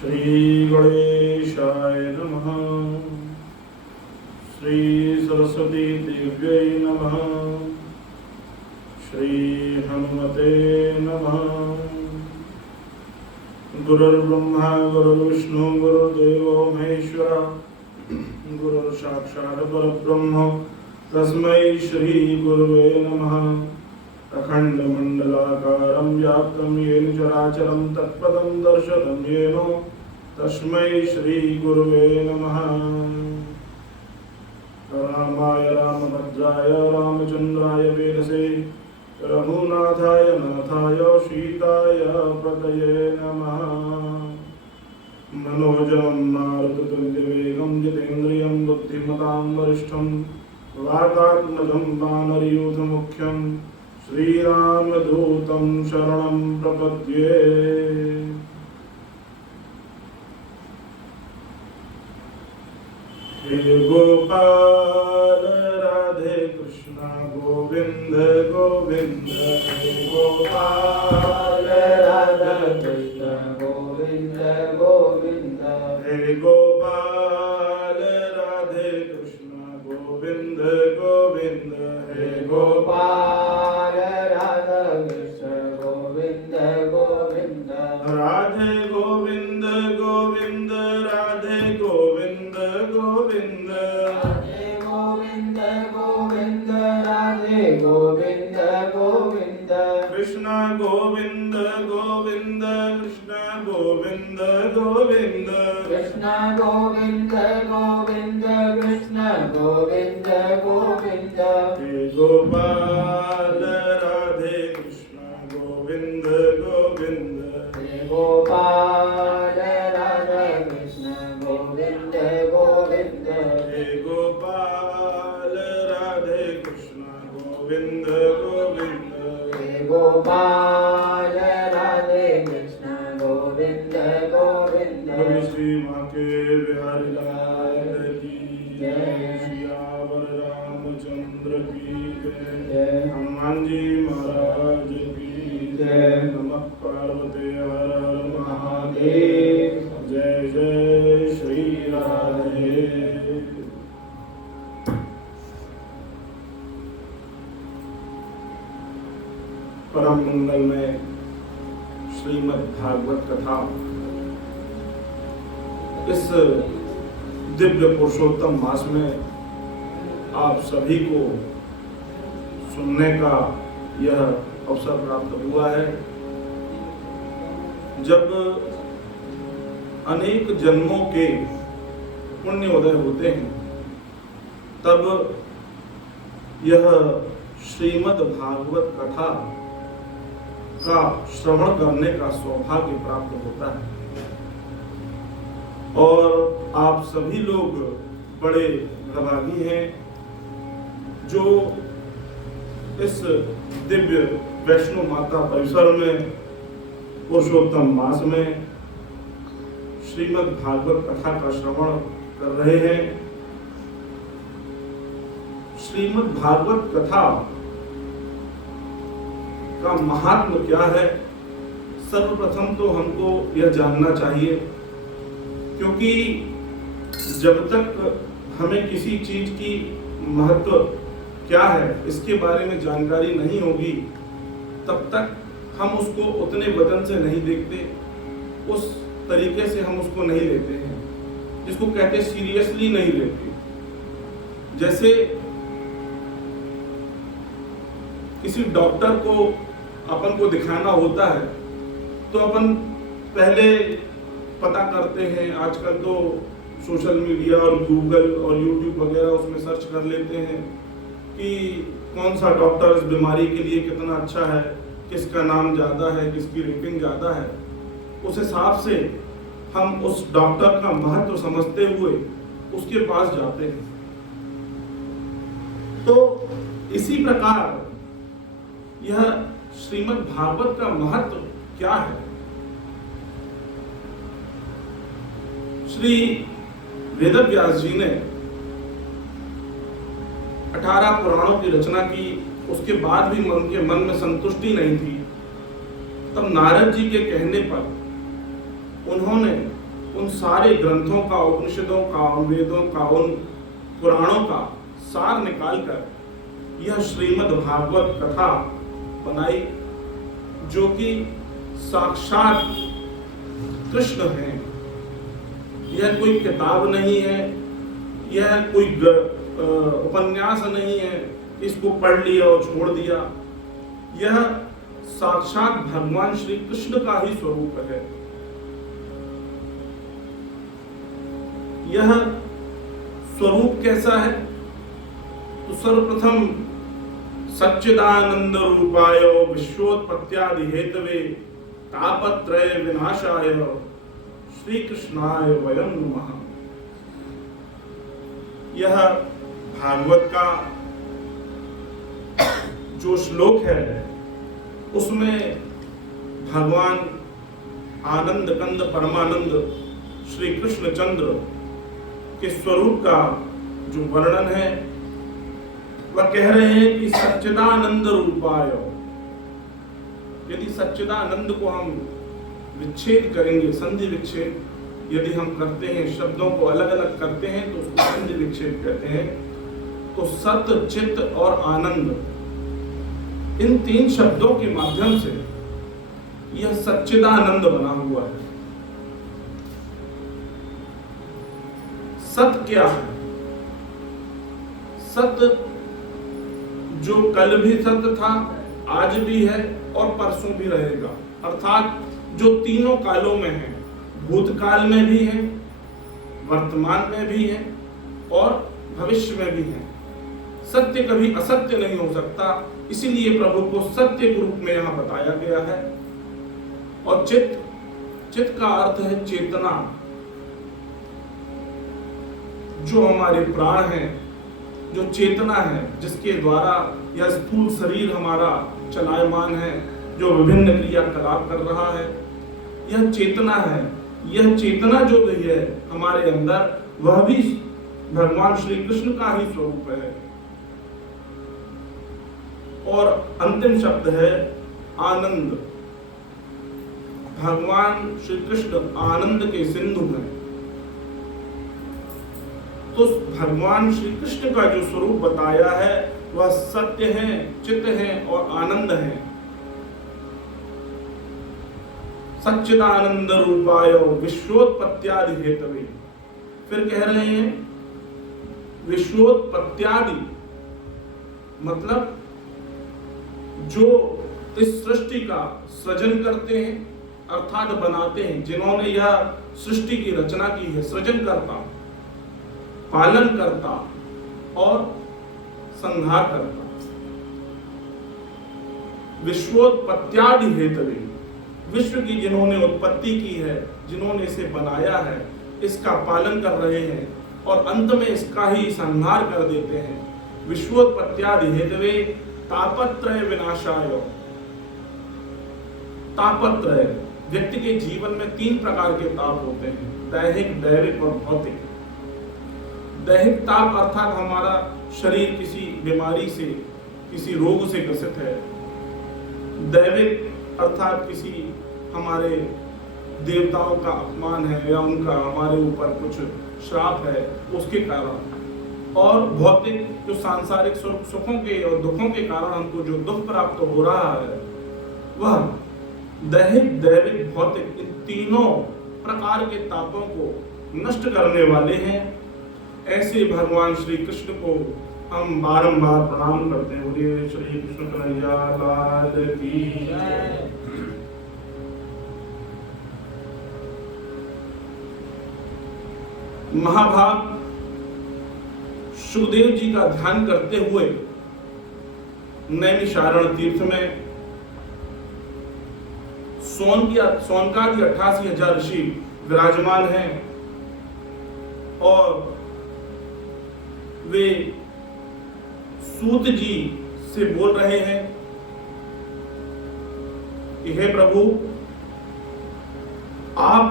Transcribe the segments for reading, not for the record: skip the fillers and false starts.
श्री गणेशाय नमः। श्री सरस्वती देव्यै नमः। श्री हनुमते नमः। गुरुर्ब्रह्मा गुरुर्विष्णु गुरुर्देवो महेश्वरा गुरुर्साक्षात् परब्रह्म तस्मै श्री गुरुवे नमः। अखण्डमण्डलाकारं व्याप्तं येन चराचरं तत्पदं दर्शनं येन तस्मै श्री गुरुवे नमः। रामाय रामभद्राय रामचन्द्राय वेदसे रघुनाथाय नाथाय सीताय पतये नमः। मनोजवं मारुततुल्यवेगं जितेन्द्रियं बुद्धिमतां वरिष्ठं वातात्मजं वानरयूथमुख्यं श्रीरामदूतं शरणं प्रपद्ये। हे गोपाल राधे कृष्ण गोविंद गोविंद। हे गोपाल राधे कृष्ण गोविंद गोविंद। हे गोपाल राधे कृष्ण गोविंद गोविंद। हे गोपाल राधे कृष्ण गोविंद गोविंद। राधे गोविंद गोविंद राधे गोविंद गोविंद। राधे गोविंद गोविंद राधे गोविंद गोविंद। कृष्ण गोविंद गोविंद कृष्ण गोविंद गोविंद। कृष्ण गोविंद गोविंद कृष्ण गोविंद गोविंद। हे गोपाल राधे कृष्ण गोविंद गोविंद। हे गोपाल राधे कृष्ण गोविंद गोविंद। हे गोपाल राधे कृष्ण गोविंद गोविंद। हे गोपाल राधे कृष्ण गोविंद गोविंद। श्री माँ के बिहारी लाल की जय। सियावर रामचंद्र की जय। हनुमान जी महाराज की जय। नमः पार्वती हर हर महादेव। जय जय श्री राधे। परम मंगल में श्रीमद् भागवत कथा इस दिव्य पुरुषोत्तम मास में आप सभी को सुनने का यह अवसर प्राप्त हुआ है। जब अनेक जन्मों के पुण्य उदय होते हैं तब यह श्रीमद् भागवत कथा का श्रवण करने का सौभाग्य प्राप्त होता है। और आप सभी लोग बड़े प्रभागी हैं जो इस दिव्य वैष्णो माता परिसर में पुरुषोत्तम मास में श्रीमद् भागवत कथा का श्रवण कर रहे हैं। श्रीमद् भागवत कथा का महात्म क्या है, सर्वप्रथम तो हमको यह जानना चाहिए, क्योंकि जब तक हमें किसी चीज की महत्व क्या है इसके बारे में जानकारी नहीं होगी तब तक हम उसको उतने वजन से नहीं देखते, उस तरीके से हम उसको नहीं लेते हैं, जिसको कहते सीरियसली नहीं लेते। जैसे किसी डॉक्टर को अपन को दिखाना होता है तो अपन पहले पता करते हैं, आजकल तो सोशल मीडिया और गूगल और यूट्यूब वगैरह उसमें सर्च कर लेते हैं कि कौन सा डॉक्टर इस बीमारी के लिए कितना अच्छा है, किसका नाम ज़्यादा है, किसकी रेटिंग ज़्यादा है। उस हिसाब से हम उस डॉक्टर का महत्व समझते हुए उसके पास जाते हैं। तो इसी प्रकार यह श्रीमद् भागवत का महत्व क्या है। श्री वेदव्यास जी ने 18 पुराणों की रचना की, उसके बाद भी उनके मन में संतुष्टि नहीं थी। तब नारद जी के कहने पर उन्होंने उन सारे ग्रंथों का, उपनिषदों का, उन वेदों का, उन पुराणों का सार निकालकर यह श्रीमद् भागवत कथा बनाई, जो कि साक्षात कृष्ण है। यह कोई किताब नहीं है, यह कोई उपन्यास नहीं है, इसको पढ़ लिया और छोड़ दिया। यह साक्षात भगवान श्री कृष्ण का ही स्वरूप है। यह स्वरूप कैसा है? तो सर्वप्रथम सच्चिदानंद रूपाय विश्वोत्पत्त्यादि हेतवे तापत्रय विनाशाय श्री कृष्णाय वयं नमः। यह भागवत का जो श्लोक है उसमें भगवान आनंद कंद परमानंद श्री कृष्ण चंद्र के स्वरूप का जो वर्णन है वह कह रहे हैं कि सच्चिदानंद रूपाय। यदि सच्चिदानंद को हम विच्छेद करेंगे, संधि विच्छेद यदि हम करते हैं, शब्दों को अलग अलग करते हैं तो उसको संधि विच्छेद कहते हैं। तो सत, चित और आनंद, इन तीन शब्दों के माध्यम से यह सच्चिदानंद बना हुआ है। सत क्या है? सत जो कल भी सत्य था, आज भी है और परसों भी रहेगा, अर्थात जो तीनों कालों में है, भूतकाल में भी है, वर्तमान में भी है और भविष्य में भी है। सत्य कभी असत्य नहीं हो सकता, इसीलिए प्रभु को सत्य के रूप में यहाँ बताया गया है। और चित, चित का अर्थ है चेतना। जो हमारे प्राण है, जो चेतना है, जिसके द्वारा यह स्थूल शरीर हमारा चलायमान है, जो विभिन्न क्रियाकलाप कर रहा है, यह चेतना है। यह चेतना जो भी है हमारे अंदर, वह भी भगवान श्री कृष्ण का ही स्वरूप है। और अंतिम शब्द है आनंद। भगवान श्री कृष्ण आनंद के सिंधु हैं। तो भगवान श्री कृष्ण का जो स्वरूप बताया है वह सत्य है, चित्त है और आनंद है। सच्चिदानंद रूपाय विश्वोत्पत्त्यादि हेतवे। फिर कह रहे हैं विश्वोत्पत्त्यादि मतलब जो इस सृष्टि का सृजन करते हैं, अर्थात बनाते हैं, जिन्होंने यह सृष्टि की रचना की है, सृजन करता, पालन करता और संहार करता। विश्वोत्पत्त्यादि हेतवे, विश्व की जिन्होंने उत्पत्ति की है, जिन्होंने इसे बनाया है, इसका पालन कर रहे हैं और अंत में इसका ही संहार कर देते हैं। विश्वोत्पत्त्यादि हेतवे तापत्रय विनाशाय। तापत्रय, व्यक्ति के जीवन में तीन प्रकार के ताप होते हैं, दैहिक, दैविक और भौतिक। दैहिक ताप अर्थात हमारा शरीर किसी बीमारी से, किसी रोग से ग्रसित है। दैविक अर्थात किसी हमारे देवताओं का अपमान है या उनका हमारे ऊपर कुछ श्राप है, उसके कारण। और भौतिक जो सांसारिक सुखों के और दुखों के कारण हमको जो दुख प्राप्त हो रहा है, वह दैहिक, दैविक, भौतिक, इन तीनों प्रकार के तापों को नष्ट करने वाले हैं। ऐसे भगवान श्री कृष्ण को हम बारंबार प्रणाम करते हैं। बोलिए श्री कृष्ण कन्हैया लाल की जय। महाभाग सुखदेव जी का ध्यान करते हुए नैमिषारण्य तीर्थ में सोनकादि 88,000 ऋषि विराजमान हैं और वे सूत जी से बोल रहे हैं कि हे प्रभु, आप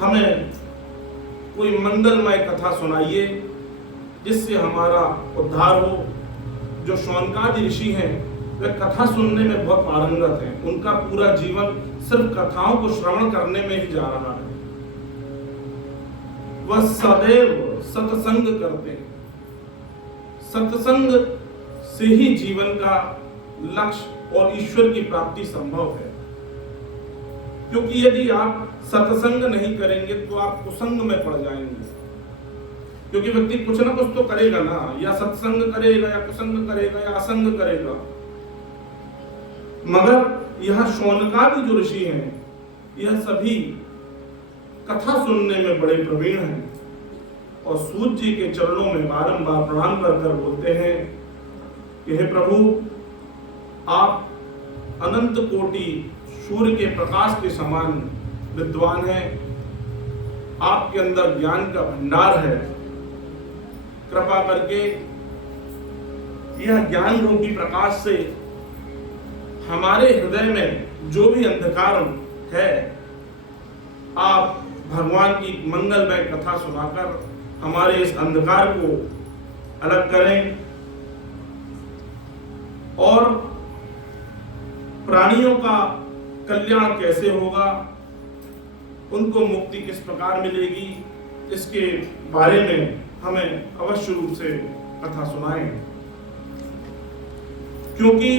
हमें कोई मंगलमय कथा सुनाइए जिससे हमारा उद्धार हो। जो शौनकादि ऋषि हैं वे कथा सुनने में बहुत पारंगत हैं। उनका पूरा जीवन सिर्फ कथाओं को श्रवण करने में ही जा रहा है। वह सदैव सत्संग करते हैं। सत्संग से ही जीवन का लक्ष्य और ईश्वर की प्राप्ति संभव है। क्योंकि यदि आप सत्संग नहीं करेंगे तो आप कुसंग में पड़ जाएंगे। क्योंकि व्यक्ति कुछ ना कुछ तो करेगा ना, या सत्संग करेगा या कुसंग करेगा या असंग करेगा। मगर यह शौनकादि जो ऋषि हैं, यह सभी कथा सुनने में बड़े प्रवीण हैं और सूत जी के चरणों में बारंबार प्रणाम कर कर बोलते हैं कि हे प्रभु, आप अनंत कोटि सूर्य के प्रकाश के समान विद्वान हैं, आपके अंदर ज्ञान का भंडार है। कृपा करके यह ज्ञान रूपी प्रकाश से हमारे हृदय में जो भी अंधकार है, आप भगवान की मंगलमय कथा सुनाकर हमारे इस अंधकार को अलग करें और प्राणियों का कल्याण कैसे होगा, उनको मुक्ति किस प्रकार मिलेगी, इसके बारे में हमें अवश्य रूप से कथा सुनाएं। क्योंकि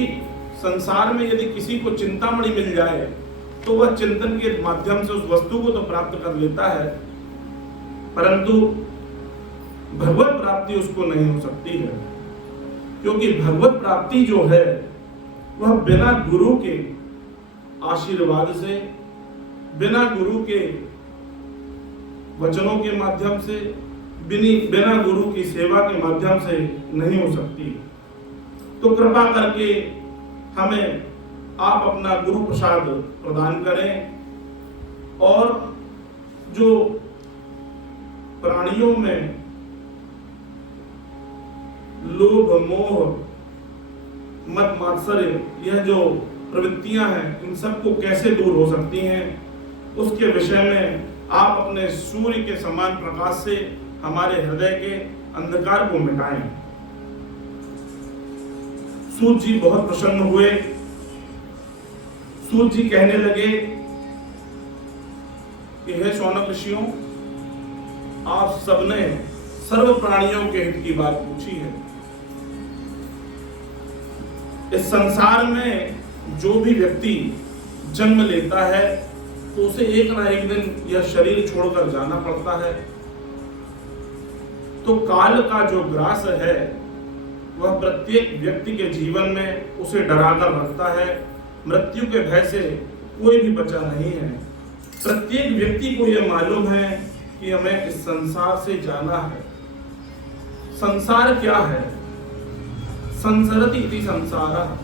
संसार में यदि किसी को चिंतामणि मिल जाए तो वह चिंतन के माध्यम से उस वस्तु को तो प्राप्त कर लेता है, परंतु भगवत प्राप्ति उसको नहीं हो सकती है। क्योंकि भगवत प्राप्ति जो है वह बिना गुरु के आशीर्वाद से, बिना गुरु के वचनों के माध्यम से, बिना गुरु की सेवा के माध्यम से नहीं हो सकती। तो कृपा करके हमें आप अपना गुरु प्रसाद प्रदान करें और जो प्राणियों में लोभ, मोह, मद मात्सर्य, यह जो प्रवृत्तियां हैं, इन सबको कैसे दूर हो सकती हैं, उसके विषय में आप अपने सूर्य के समान प्रकाश से हमारे हृदय के अंधकार को मिटाएं। सूत जी बहुत प्रसन्न हुए। सूत जी कहने लगे कि हे शौनक ऋषियों, आप सबने सर्व प्राणियों के हित की बात पूछी है। इस संसार में जो भी व्यक्ति जन्म लेता है तो उसे एक ना एक दिन यह शरीर छोड़कर जाना पड़ता है। तो काल का जो ग्रास है वह प्रत्येक व्यक्ति के जीवन में उसे डराकर रखता है। मृत्यु के भय से कोई भी बचा नहीं है। प्रत्येक व्यक्ति को यह मालूम है कि हमें इस संसार से जाना है। संसार क्या है? संसरति इति संसारः,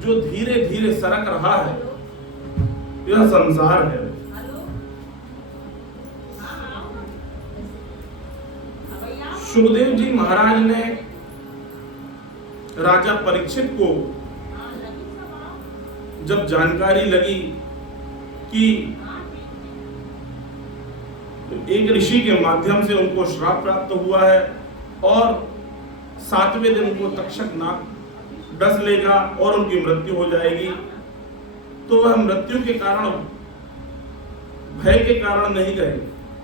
जो धीरे धीरे सरक रहा है, यह संसार है। सुखदेव जी महाराज ने राजा परीक्षित को जब जानकारी लगी कि एक ऋषि के माध्यम से उनको श्राप प्राप्त हुआ है और 7वें दिन उनको तक्षक नाग डस लेगा और उनकी मृत्यु हो जाएगी, तो वह मृत्यु के कारण, भय के कारण नहीं गए।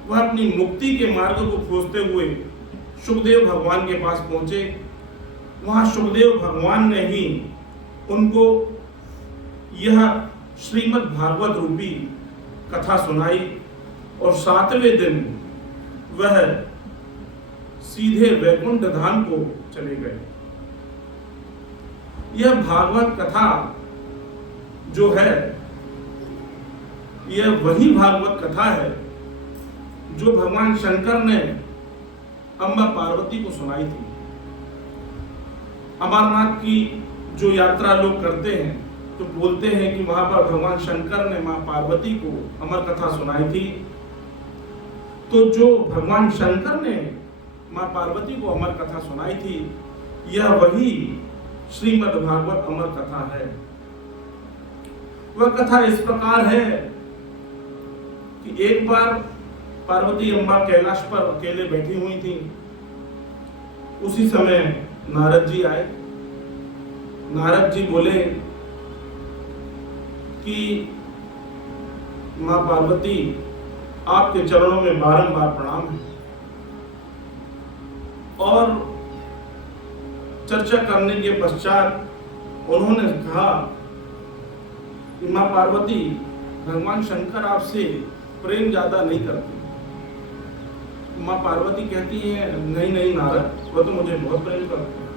वह अपनी मुक्ति के मार्ग को खोजते हुए सुखदेव भगवान के पास पहुंचे। वहां सुखदेव भगवान ने ही उनको यह श्रीमद् भागवत रूपी कथा सुनाई और 7वें दिन वह सीधे वैकुंठ धाम को चले गए। यह भागवत कथा जो है, यह वही भागवत कथा है जो भगवान शंकर ने अम्बा पार्वती को सुनाई थी। अमरनाथ की जो यात्रा लोग करते हैं तो बोलते हैं कि वहां पर भगवान शंकर ने मां पार्वती को अमर कथा सुनाई थी। तो जो भगवान शंकर ने मां पार्वती को अमर कथा सुनाई थी, यह वही श्रीमद् भागवत अमर कथा है। वह कथा इस प्रकार है कि एक बार पार्वती अम्बा कैलाश पर अकेले बैठी हुई थी। उसी समय नारद जी आए। नारद जी बोले कि मां पार्वती, आपके चरणों में बारंबार प्रणाम है। और चर्चा करने के पश्चात उन्होंने कहा कि मां पार्वती, भगवान शंकर आपसे प्रेम ज्यादा नहीं करते। मां पार्वती कहती है, नहीं नहीं नारद, वो तो मुझे बहुत प्रेम करते हैं।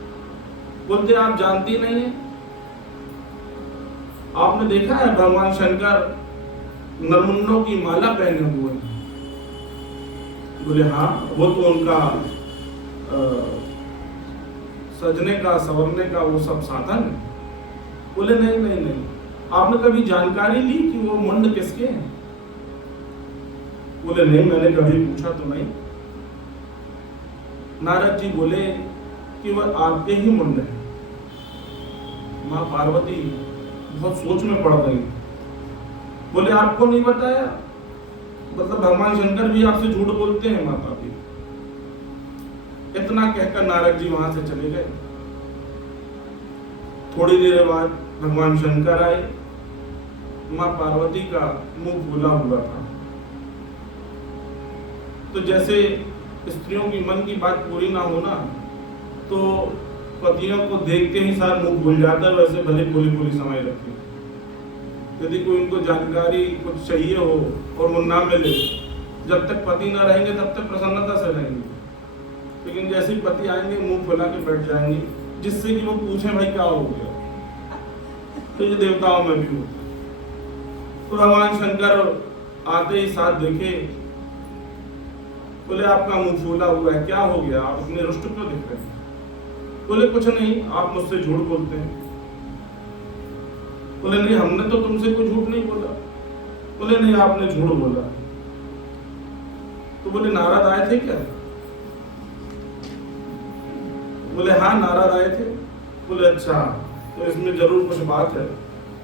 बोलते आप जानती नहीं है, आपने देखा है भगवान शंकर नरमुंडों की माला पहने हुए हैं। बोले हाँ, वो तो उनका सजने का संवरने का वो सब साधन है। बोले नहीं नहीं नहीं, आपने कभी जानकारी ली कि वो मुंड किसके हैं? बोले नहीं, मैंने कभी पूछा तो नहीं। नारद जी बोले कि वह आपके ही मुंड है। मां पार्वती बहुत सोच में पड़ गई। बोले आपको नहीं बताया? मतलब भगवान शंकर भी आपसे झूठ बोलते हैं माता जी? इतना कहकर नारद जी वहां से चले गए। थोड़ी देर बाद भगवान शंकर आए। मां पार्वती का मुंह खुला हुआ था। तो जैसे स्त्रियों की मन की बात पूरी ना होना तो पतियों को देखते ही साथ मुंह भूल जाता है, वैसे भले बोली बोली समय रखती। यदि कोई उनको जानकारी कुछ चाहिए हो और वो ना मिले, जब तक पति ना रहेंगे तब तक प्रसन्नता से रहेंगे, लेकिन जैसे ही पति आएंगे मुंह फुला के बैठ जाएंगे, जिससे कि वो पूछे भाई क्या हो गया। तो ये देवताओं में भी होता है। तो भगवान शंकर आते ही साथ देखे। बोले आपका मुंह फूला हुआ है, क्या हो गया, आप इतने रुष्ट क्यों दिख रहे हैं? बोले कुछ नहीं, आप मुझसे झूठ बोलते हैं। बोले नहीं, हमने तो तुमसे कोई झूठ नहीं बोला। बोले नहीं, आपने झूठ बोला। तो बोले नारद आए थे क्या? बोले हाँ, नारद आए थे। बोले अच्छा, तो इसमें जरूर कुछ बात है,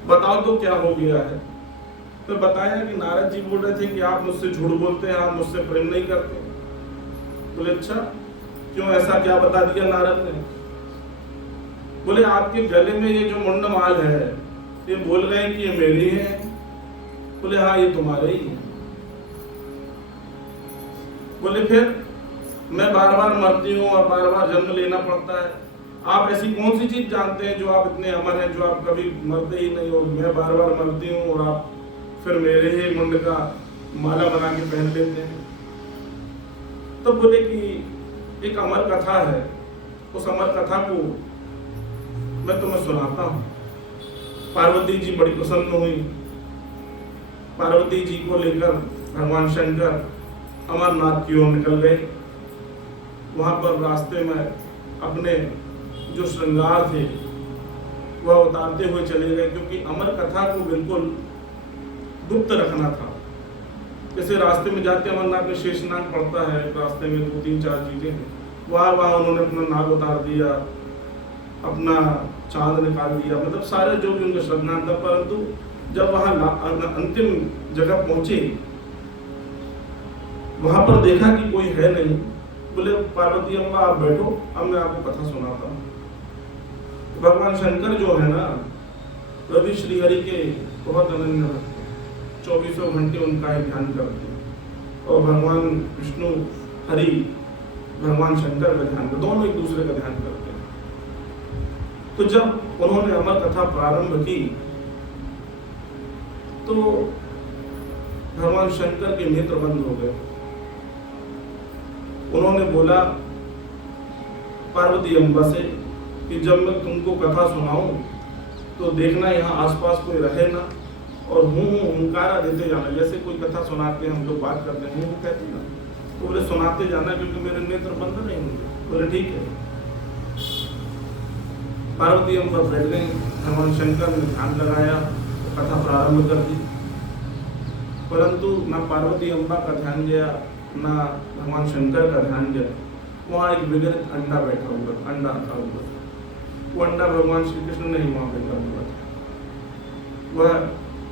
बताओ तो क्या हो गया है। तो बताया कि नारद जी बोल रहे थे कि आप मुझसे झूठ बोलते हैं, आप मुझसे प्रेम नहीं करते। बोले अच्छा, क्यों, ऐसा क्या बता दिया नारद ने? बोले आपके गले में ये जो मुंडमाल है, ये बोल रहे हैं कि ये मेरी है। बोले हाँ, ये तुम्हारे ही है। बोले फिर मैं बार बार मरती हूँ और बार बार जन्म लेना पड़ता है, आप ऐसी कौन सी चीज जानते हैं जो आप इतने अमर हैं, जो आप कभी मरते ही नहीं हो? मैं बार बार मरती हूँ और आप फिर मेरे ही मुंड का माला बना के पहन लेते हैं। तो बोले कि एक अमर कथा है, उस अमर कथा को मैं तुम्हें सुनाता हूँ। पार्वती जी बड़ी प्रसन्न हुई। पार्वती जी को लेकर भगवान शंकर अमरनाथ की ओर निकल गए। वहां पर रास्ते में अपने जो श्रृंगार थे वह उतारते हुए चले गए, क्योंकि अमर कथा को बिल्कुल गुप्त रखना था। जैसे रास्ते में जाते अमरनाथ में शेषनाग पड़ता है, रास्ते में 2-3-4 चीजें हैं, वहां उन्होंने अपना नाग उतार दिया, अपना चांद निकाल दिया, मतलब सारे जो भी उनका श्रद्धा था। परंतु जब वहां अंतिम जगह पहुंचे, वहां पर देखा कि कोई है नहीं। बोले पार्वती अम्मा आप बैठो, अब मैं आपको कथा सुनाता हूँ। भगवान शंकर जो है ना, रवि श्री हरि के बहुत अनन्य भक्त हैं, 24 घंटे उनका ही ध्यान करते हैं। और भगवान विष्णु हरि भगवान शंकर का ध्यान, दोनों एक दूसरे का ध्यान करते हैं। तो जब उन्होंने अमर कथा प्रारंभ की तो भगवान शंकर के नेत्र बंद हो गए। उन्होंने बोला पार्वती अम्बा से कि जब मैं तुमको कथा सुनाऊं तो देखना यहाँ आसपास कोई रहे ना, और हुंकारा देते जाना, जैसे कोई कथा सुनाते हैं हम लोग बात करते हैं, हूँ कहते हैं ना, तो बोले सुनाते जाना क्योंकि मेरे नेत्र बंद नहीं होंगे। बोले ठीक है। पार्वती अम्बा बैठ गई। भगवान शंकर ने ध्यान लगाया, कथा प्रारंभ कर दी। परंतु ना पार्वती अम्बा का ध्यान गया, ना भगवान शंकर का ध्यान गया। वहाँ एक विगलित अंडा बैठा हुआ, अंडा रखा हुआ। वो अंडा भगवान श्री कृष्ण ने ही वहाँ बैठा हुआ था। वह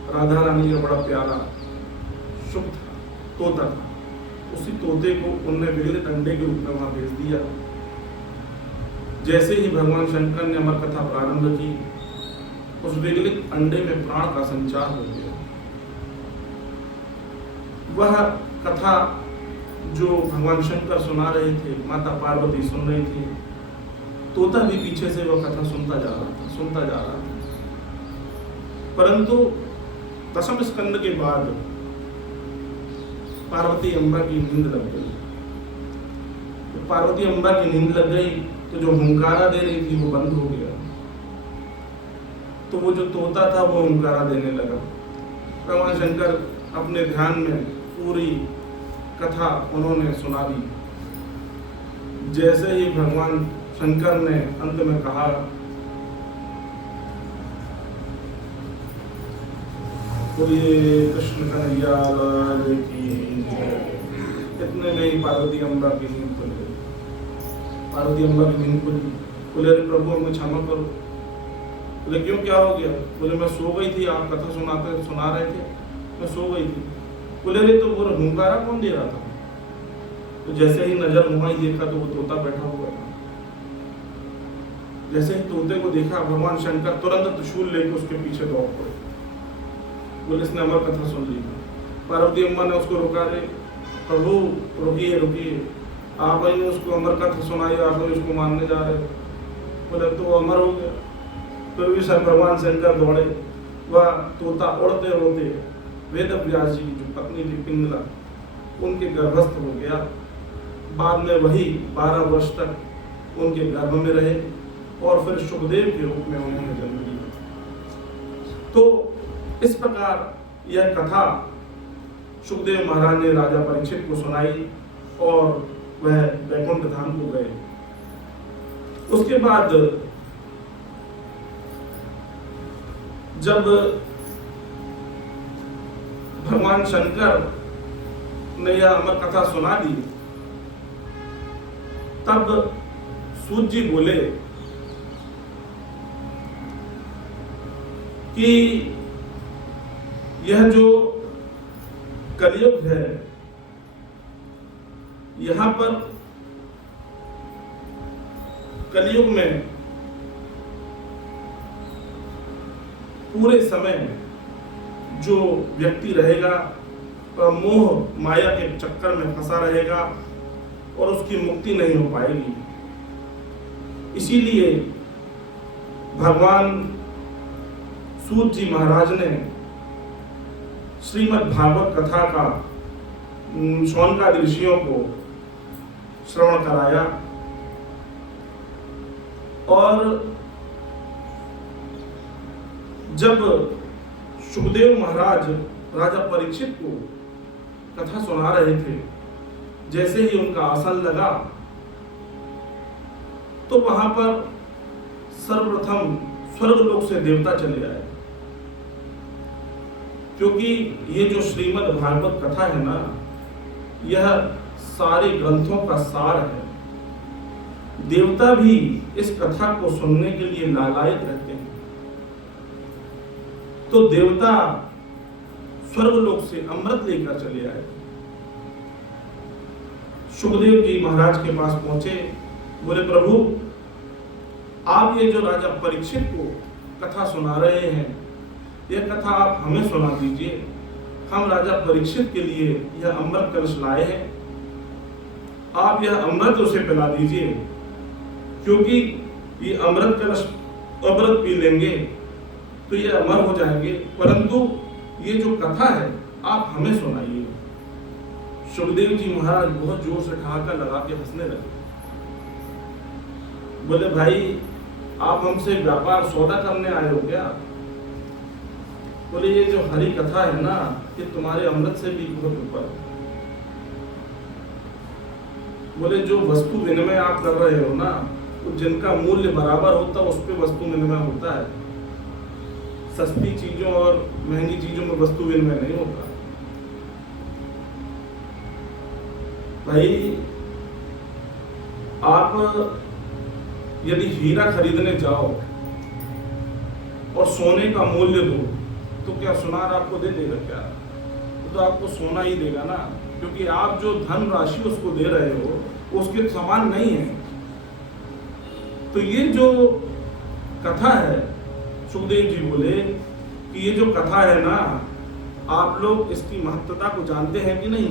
राधा रानी का बड़ा प्यारा शुभ था, तोता था। उसी तोते को उनने विगलित अंडे के रूप में वहाँ भेज दिया। जैसे ही भगवान शंकर ने अमर कथा प्रारंभ की, उस विगलित अंडे में प्राण का संचार हो गया। वह कथा जो भगवान शंकर सुना रहे थे, माता पार्वती सुन रही थी, तोता भी पीछे से वह कथा सुनता जा रहा था। परंतु दशम स्कंद के बाद पार्वती अम्बा की नींद लग गई। तो पार्वती अम्बा की नींद लग गई तो जो हुंकारा दे रही थी वो बंद हो गया। तो वो जो तोता था वो हुंकारा देने लगा। भगवान शंकर अपने ध्यान में पूरी कथा उन्होंने सुना दी। जैसे ही भगवान शंकर ने अंत में कहा, बोलिए कृष्ण कन्हैया लाल की जय, इतने में ही पार्वती अम्बा की नींद खुल गई। पार्वती अम्बा की नींद खुली। बोले अरे प्रभु हमें क्षमा करो। बोले क्यों, क्या हो गया? बोले मैं सो गई थी, आप कथा सुना रहे थे, मैं सो गई थी। बोले अरे तो वो हुंकारा कौन दे रहा था? तो जैसे ही नजर घुमाई देखा तो वो तोता बैठा हुआ था। जैसे ही तोते को देखा भगवान शंकर तुरंत त्रिशूल लेकर उसके पीछे दौड़ पड़े। बोले इसने अमर कथा सुन ली। पार्वती अम्मा ने उसको रोका, रे प्रभु रुकिए, आप ही उसको अमर कथा सुनाई, आप ही उसको मारने जा रहे हो। बोले तो वो अमर हो गया। फिर भी सर भगवान शंकर दौड़े। वह तोता उड़ते उड़ते वेद व्यास जी की जो पत्नी थी पिंगला, उनके गर्भस्थ हो गया। बाद में वही 12 वर्ष तक उनके गर्भ में रहे और फिर सुखदेव के रूप में उन्होंने जन्म लिया। तो इस प्रकार यह कथा सुखदेव महाराज ने राजा परीक्षित को सुनाई और वह वैकुंठ धाम को गए। उसके बाद जब भगवान शंकर ने यह अमर कथा सुना दी, तब सूत जी बोले कि यह जो कलयुग है, यहां पर कलयुग में पूरे समय जो व्यक्ति रहेगा वह मोह माया के चक्कर में फंसा रहेगा और उसकी मुक्ति नहीं हो पाएगी। इसीलिए भगवान सूत जी महाराज ने श्रीमद् भागवत कथा का शौनकादि ऋषियों को श्रवण कराया और जब सुखदेव महाराज राजा परीक्षित को कथा सुना रहे थे, जैसे ही उनका आसन लगा तो वहां पर सर्वप्रथम स्वर्गलोक से देवता चले आए। क्योंकि ये जो श्रीमद् भागवत कथा है ना, यह सारे ग्रंथों का सार है। देवता भी इस कथा को सुनने के लिए लालायित रहते हैं। तो देवता स्वर्गलोक से अमृत लेकर चले आए। सुखदेव जी महाराज के पास पहुंचे। बोले प्रभु, आप ये जो राजा परीक्षित को कथा सुना रहे हैं, यह कथा आप हमें सुना दीजिए। हम राजा परीक्षित के लिए यह अमृत कलश लाए हैं, आप यह अमृत उसे पिला दीजिए। क्योंकि ये अमृत कलश अमृत पी लेंगे तो ये अमर हो जाएंगे, परंतु ये जो कथा है आप हमें सुनाइए। सुखदेव जी महाराज बहुत जोर से ठहाका लगा के हंसने लगे। बोले भाई, आप हमसे व्यापार सौदा करने आए हो क्या? बोले ये जो हरी कथा है ना, ये तुम्हारे अमृत से भी बहुत ऊपर है। बोले जो वस्तु विनिमय आप कर रहे हो ना, तो जिनका मूल्य बराबर होता है उस पर वस्तु विनिमय होता है। सस्ती चीजों और महंगी चीजों में वस्तु विनिमय नहीं होता। भाई, आप यदि हीरा खरीदने जाओ और सोने का मूल्य दो तो क्या सुनार आपको दे देगा क्या? तो आपको सोना ही देगा ना, क्योंकि आप जो धन राशि उसको दे रहे हो उसके समान नहीं है। तो ये जो कथा है, सुखदेव जी बोले कि ये जो कथा है ना, आप लोग इसकी महत्वता को जानते हैं कि नहीं?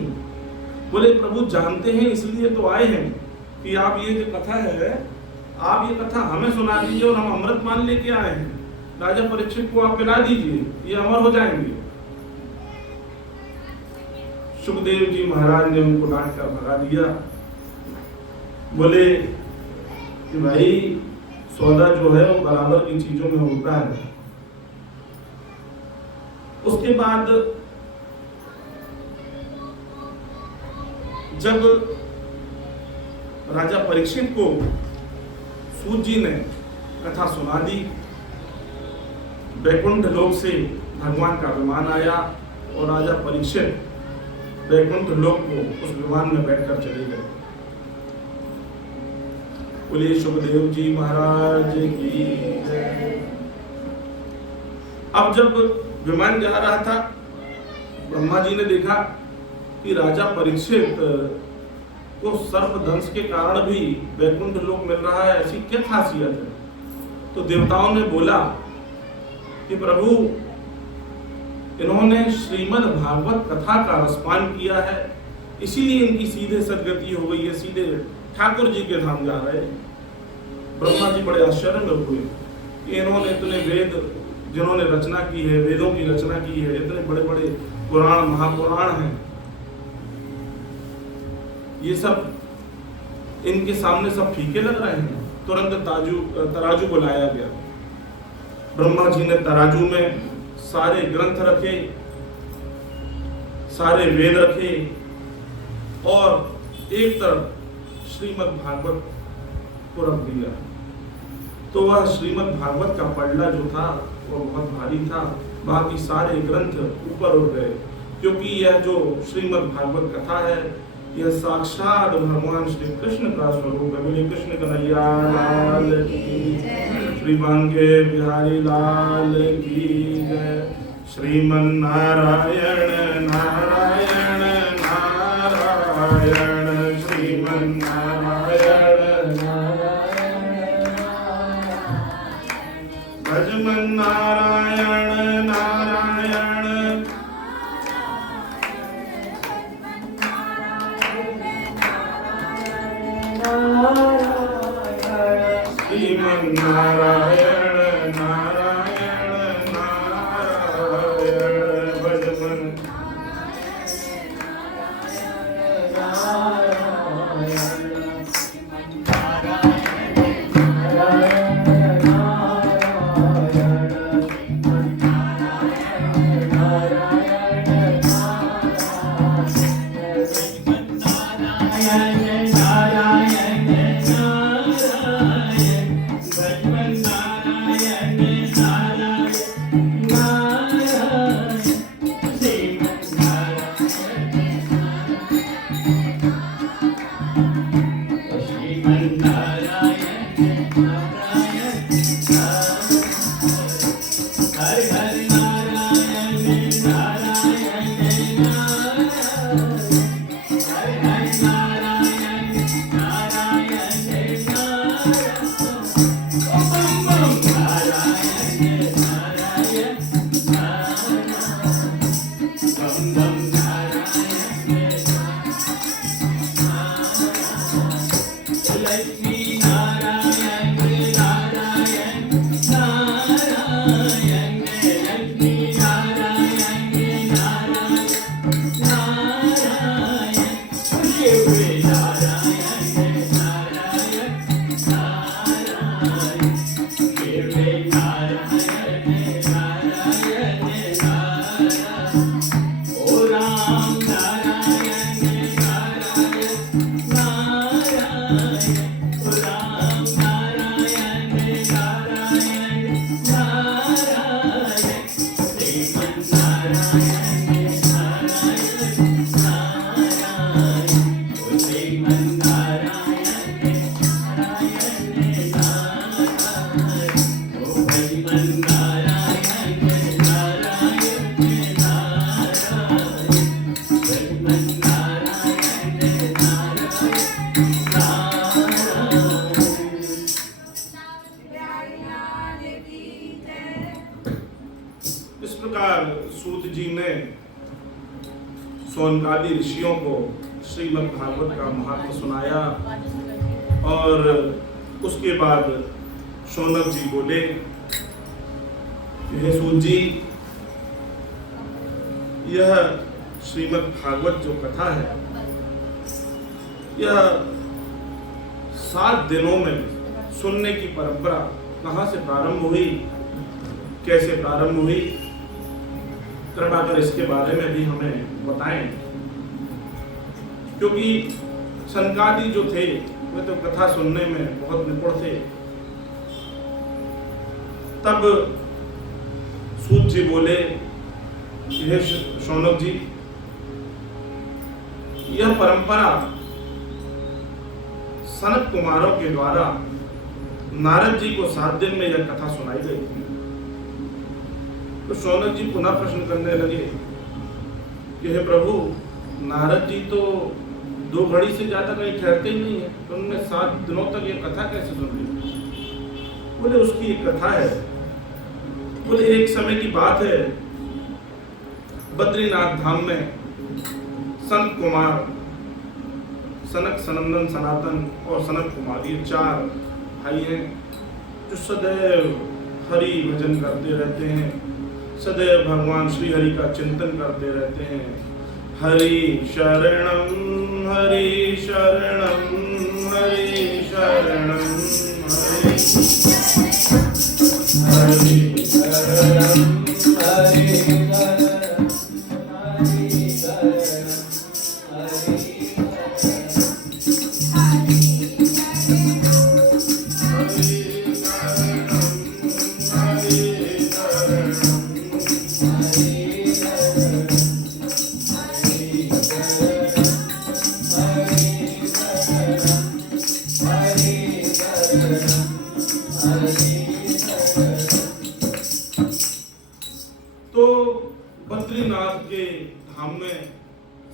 बोले प्रभु जानते हैं, इसलिए तो आए हैं कि आप ये जो कथा है, आप ये कथा हमें सुना दीजिए और हम अमृत मान लेके आए हैं। राजा परीक्षित को आप पिला दीजिए, ये अमर हो जाएंगे। सुखदेव जी महाराज ने उनको डांट कर भगा दिया। बोले कि भाई सौदा जो है वो बराबर की चीजों में होता है। उसके बाद जब राजा परीक्षित को सूत जी ने कथा सुना दी, वैकुंठ लोक से भगवान का विमान आया और राजा परीक्षित वैकुंठ लोक को उस विमान में बैठकर चले गए। बोले सुखदेव जी महाराज की जय। अब जब विमान जा रहा था, ब्रह्मा जी ने देखा कि राजा परीक्षित को सर्पदंश के कारण भी वैकुंठ लोक मिल रहा है, ऐसी क्या खासियत है? तो देवताओं ने बोला कि प्रभु इन्होंने श्रीमद् भागवत कथा का रसपान किया है, इसीलिए इनकी सीधे सदगति हो गई है, सीधे ठाकुर जी के धाम जा रहे हैं। ब्रह्मा जी बड़े आश्चर्य में हुए कि इन्होंने इतने वेद जिन्होंने रचना की है, वेदों की रचना की है, इतने बड़े बड़े पुराण महापुराण हैं, ये सब इनके सामने सब फीके लग रहे हैं। तुरंत तराजू को लाया गया। ब्रह्मा जी ने तराजू में सारे ग्रंथ रखे, सारे वेद रखे और एक तरफ श्रीमद् भागवत को रख दिया। तो वह श्रीमद् भागवत का पलड़ा जो था वो बहुत भारी था, बाकी सारे ग्रंथ ऊपर उठ गए, क्योंकि यह जो श्रीमद् भागवत कथा है यह साक्षात भगवान श्री कृष्ण का स्वरूप है। बोले कृष्ण कन्हैया लाल की, श्री बांके बिहारी लाल की जय। श्रीमन नारायण नारायण नारायण, श्रीमन नारायण नारायण, भजमन नारायण नारायण, श्रीमन नारायण नारायण नारायण, भजमन सौनकादि ऋषियों को श्रीमद् भागवत का महात्म्य सुनाया। और उसके बाद शौनक जी बोले, हे सूत जी, यह श्रीमद् भागवत जो कथा है, यह 7 दिनों में सुनने की परंपरा कहाँ से प्रारंभ हुई, कैसे प्रारंभ हुई, कृपा कर इसके बारे में भी हमें बताएं। क्योंकि सनकादि जो थे वे तो कथा सुनने में बहुत निपुण थे। तब सूत जी बोले, हे शौनक जी, यह परंपरा सनत कुमारों के द्वारा नारद जी को 7 दिन में यह कथा सुनाई गई थी। तो शौनक जी पुनः प्रश्न करने लगे कि हे प्रभु, नारद जी तो 2 घड़ी से ज्यादा कहीं ठहरते ही नहीं है, तो उन्होंने 7 दिनों तक यह कथा कैसे सुन ली? बोले उसकी एक कथा है। बोले एक समय की बात है, बद्रीनाथ धाम में संत कुमार, सनक, सनंदन, सनातन और सनत कुमार, ये 4 भाई हैं जो सदैव हरि भजन करते रहते हैं, सदैव भगवान श्री हरि का चिंतन करते रहते हैं। हरि शरणम हरि शरणम हरि शरणम हरि शरणम हरि तो बद्रीनाथ के धाम में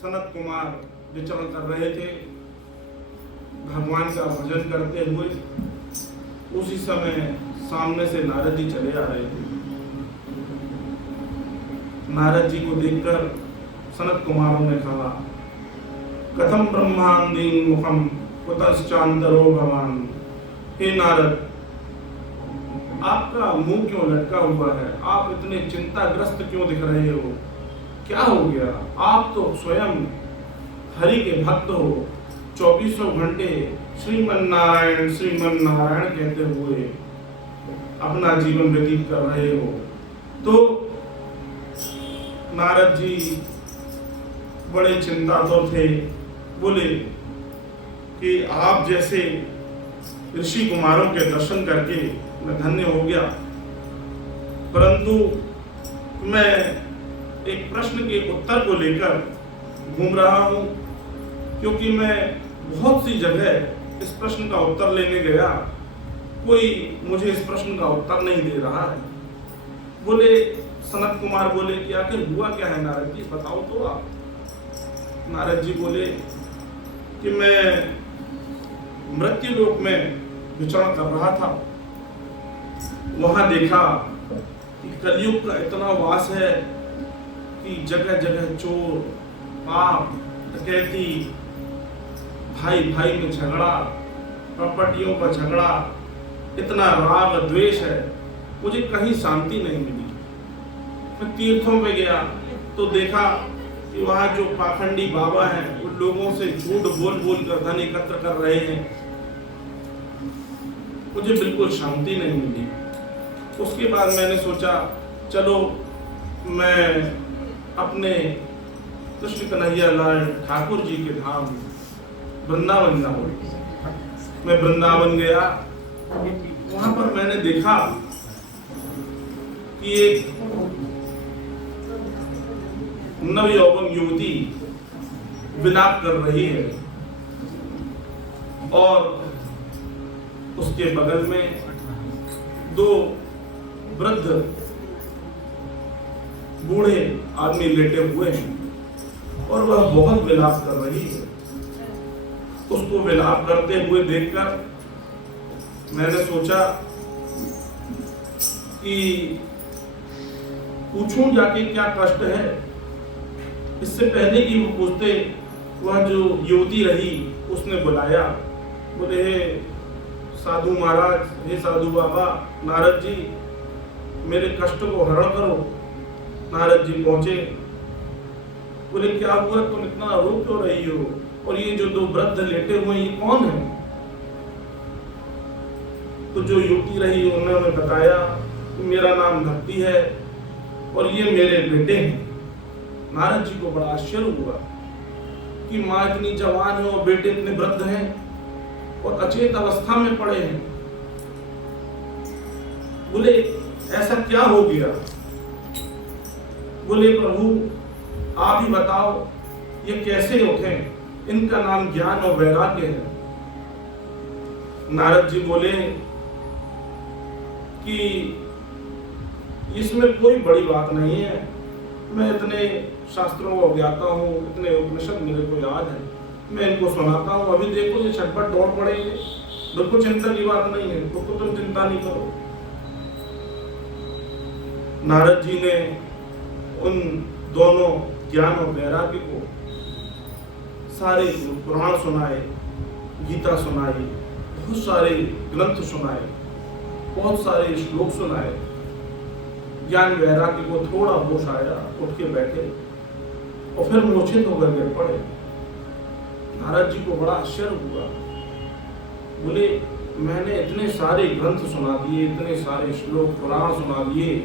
सनत कुमार विचरण कर रहे थे, भगवान का भजन करते हुए। उसी समय सामने से नारद जी चले आ रहे थे। नारद जी को देखकर सनत कुमारों ने कहा, कथम ब्रह्मांडी मुखम कुतश्चांतरो भवान। हे नारद, आपका मुंह क्यों लटका हुआ है? आप इतने चिंताग्रस्त क्यों दिख रहे हो? क्या हो गया? आप तो स्वयं हरि के भक्त हो, 24 घंटे श्रीमन नारायण श्रीमन नारायण कहते हुए अपना जीवन व्यतीत कर रहे हो। तो नारद जी बड़े चिंतातुर थे। बोले कि आप जैसे ऋषि कुमारों के दर्शन करके मैं धन्य हो गया, परंतु मैं एक प्रश्न के उत्तर को लेकर घूम रहा हूं, क्योंकि मैं बहुत सी जगह इस प्रश्न का उत्तर लेने गया, कोई मुझे इस प्रश्न का उत्तर नहीं दे रहा है। बोले सनत कुमार बोले कि आखिर हुआ क्या है नारद जी, बताओ तो आप। नारद जी बोले कि मैं मृत्यु लोक में विचरण कर रहा था, वहां देखा कि कलयुग का इतना वास है कि जगह जगह चोर, पाप, डकैती, भाई भाई में झगड़ा, प्रॉपर्टियों का झगड़ा, इतना राग द्वेष है, मुझे कहीं शांति नहीं मिली। मैं तीर्थों में गया तो देखा कि वहाँ जो पाखंडी बाबा हैं उन लोगों से झूठ बोल बोल कर धन एकत्र कर रहे हैं, मुझे बिल्कुल शांति नहीं मिली। उसके बाद मैंने सोचा चलो मैं अपने कृष्ण कन्हैया लाल ठाकुर जी के धाम वृंदावन जाऊं। मैं वृंदावन गया, वहां पर मैंने देखा कि एक नवयौवन युवती विलाप कर रही है और उसके बगल में 2 वृद्ध बूढ़े आदमी लेटे हुए हैं और वह बहुत विलाप कर रही है। उसको विलाप करते हुए देखकर मैंने सोचा कि पूछूं जाके क्या कष्ट है। इससे पहले कि वो पूछते, वह जो युवती रही उसने बुलाया, बोले हे साधु महाराज, हे साधु बाबा, नारद जी मेरे कष्ट को हरण करो। नारद जी पहुंचे, बोले क्या हुआ, तुम इतना रो क्यों रही हो, और ये जो दो वृद्ध लेटे हुए ये कौन है? तो जो युवती रही उन्होंने बताया कि मेरा नाम भक्ति है और ये मेरे बेटे हैं। नारद जी को बड़ा आश्चर्य हुआ कि माँ इतनी जवान है और बेटे इतने वृद्ध हैं और अचेत अवस्था में पड़े हैं। बोले ऐसा क्या हो गया? बोले प्रभु आप ही बताओ ये कैसे उठे, इनका नाम ज्ञान और वैराग्य है। नारद जी बोले कि इसमें कोई बड़ी बात नहीं है, मैं इतने शास्त्रों को ज्ञाता हूँ, इतने उपनिषद मेरे को याद है, मैं इनको सुनाता हूँ, अभी देखो ये छटपट दौड़ पड़ेंगे, बिल्कुल चिंता की बात नहीं है, तो तुम चिंता नहीं करो। नारद जी ने उन दोनों ज्ञान और वैराग्य को सारे पुराण सुनाए, गीता सुनाई, बहुत सारे ग्रंथ सुनाए, बहुत सारे श्लोक सुनाए। ज्ञान वैराग्य को थोड़ा होश आया, उठ के बैठे और फिर मूर्छित होकर गिर पड़े। नारद जी को बड़ा आश्चर्य हुआ, बोले मैंने इतने सारे ग्रंथ सुना दिए, इतने सारे श्लोक पुराण सुना दिए,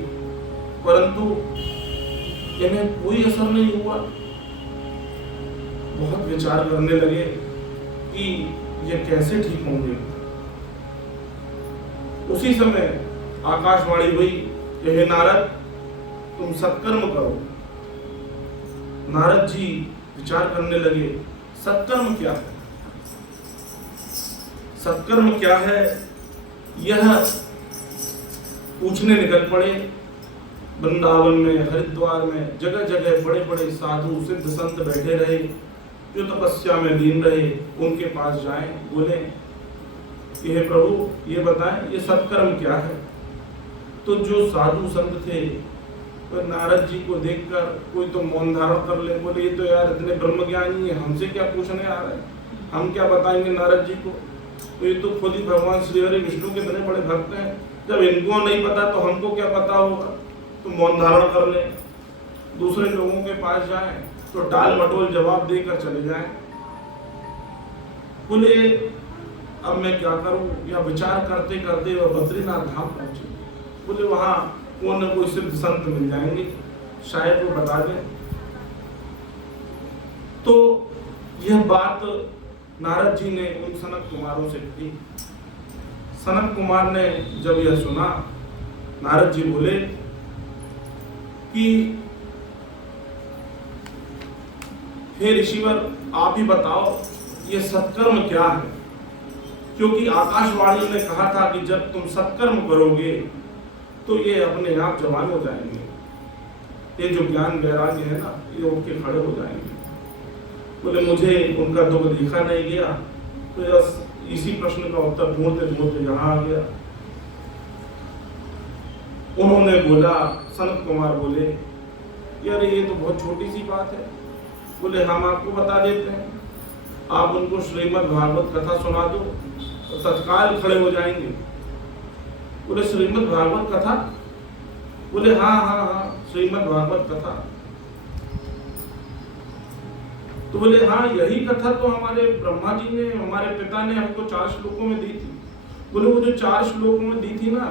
परंतु इन्हें कोई असर नहीं हुआ। बहुत विचार करने लगे कि ये कैसे ठीक होंगे। उसी समय आकाशवाणी हुई कि हे नारद तुम सत्कर्म करो। नारद जी विचार करने लगे, सत्कर्म क्या है? सत्कर्म क्या है यह पूछने निकल पड़े। वृंदावन में, हरिद्वार में, जगह जगह बड़े बड़े साधु सिद्ध संत बैठे रहे, जो तपस्या में लीन रहे, उनके पास जाएं, बोले कि हे प्रभु ये बताएं ये सत्कर्म क्या है? तो जो साधु संत थे तो नारद जी को देखकर कोई तो मौन धारण कर ले, बोले ये तो यार इतने ब्रह्मज्ञानी है, हमसे क्या पूछने आ रहे हैं, हम क्या बताएंगे नारद जी को, तो ये तो खुद ही भगवान श्री हरि विष्णु के इतने बड़े भक्त हैं, जब इनको नहीं पता तो हमको क्या पता होगा, तो मौन धारण कर ले। दूसरे लोगों के पास जाएं तो टाल मटोल जवाब देकर चले जाएं। बोले अब मैं क्या करूं? या विचार करते करते वह बद्रीनाथ धाम पहुंचे। बोले वहां कोई न कोई सिद्ध संत मिल जाएंगे, शायद वो बता दें। तो यह बात नारद जी ने उन सनत कुमारों से कही। सनत कुमार ने जब यह सुना, नारद जी बोले कि हे ऋषिवर आप ही बताओ ये सत्कर्म क्या है? क्योंकि आकाशवाणी ने कहा था कि जब तुम सत्कर्म करोगे तो ये अपने आप जवान हो जाएंगे, ये जो ज्ञान वैराग्य है ना ये उठ के खड़े हो जाएंगे। बोले मुझे उनका दुख देखा नहीं गया, तो बस इसी प्रश्न का उत्तर ढूंढते ढूंढते यहाँ आ गया। उन्होंने बोला, सनत कुमार बोले यार ये तो बहुत छोटी सी बात है। बोले हम आपको बता देते हैं, आप उनको श्रीमद् भागवत कथा सुना दो तो तत्काल खड़े हो जाएंगे। बोले श्रीमद् भागवत कथा? बोले हाँ हाँ हाँ श्रीमद् भागवत कथा। तो बोले हाँ यही कथा तो हमारे ब्रह्मा जी ने, हमारे पिता ने हमको 4 श्लोकों में दी थी। बोले वो जो 4 श्लोकों में दी थी ना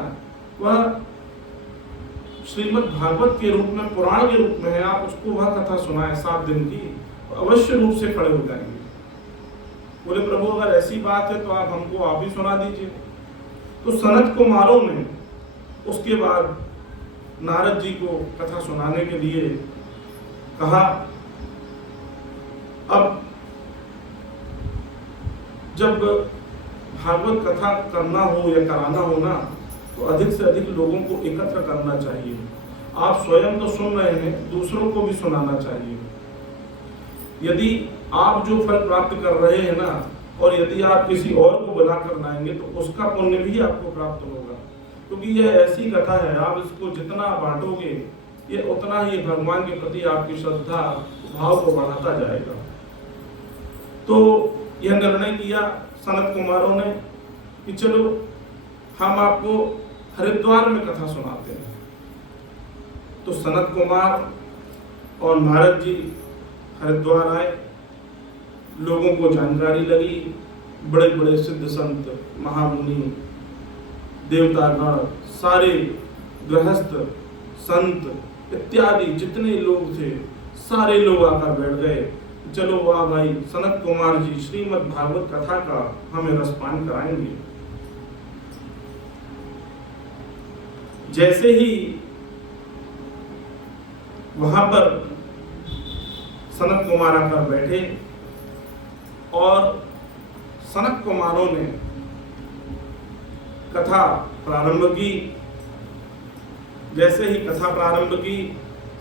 वह श्रीमद् भागवत के रूप में, पुराण के रूप में है, आप उसको वह कथा सुनाए 7 दिन की, अवश्य रूप से खड़े हो जाएंगे। बोले प्रभु अगर ऐसी बात है तो आप हमको आप ही सुना दीजिए। तो सनत कुमारों ने उसके बाद नारद जी को कथा सुनाने के लिए कहा। अब जब भागवत कथा करना हो या कराना हो ना तो अधिक से अधिक लोगों को एकत्र करना चाहिए। आप स्वयं तो सुन रहे हैं, दूसरों को भी सुनाना चाहिए। यदि आप जो फल प्राप्त कर रहे हैं ना, और यदि आप किसी और को बुला कर लाएंगे तो उसका पुण्य भी आपको प्राप्त होगा, क्योंकि यह ऐसी कथा है, आप इसको जितना बांटोगे ये उतना ही भगवान के प्रति आपकी श्रद्धा भाव को बढ़ाता जाएगा। तो यह निर्णय किया सनत कुमारों ने कि चलो हम आपको हरिद्वार में कथा सुनाते हैं। तो सनत कुमार और नारद जी हरिद्वार आए, लोगों को जानकारी लगी, बड़े बड़े सिद्ध संत, महामुनि, देवतागण, सारे गृहस्थ, संत इत्यादि जितने लोग थे सारे लोग आकर बैठ गए। चलो वाह भाई, सनत कुमार जी श्रीमद् भागवत कथा का हमें रसपान कराएंगे। जैसे ही वहां पर सनत कुमार आकर बैठे और सनत कुमारों ने कथा प्रारंभ की। जैसे ही कथा प्रारंभ की,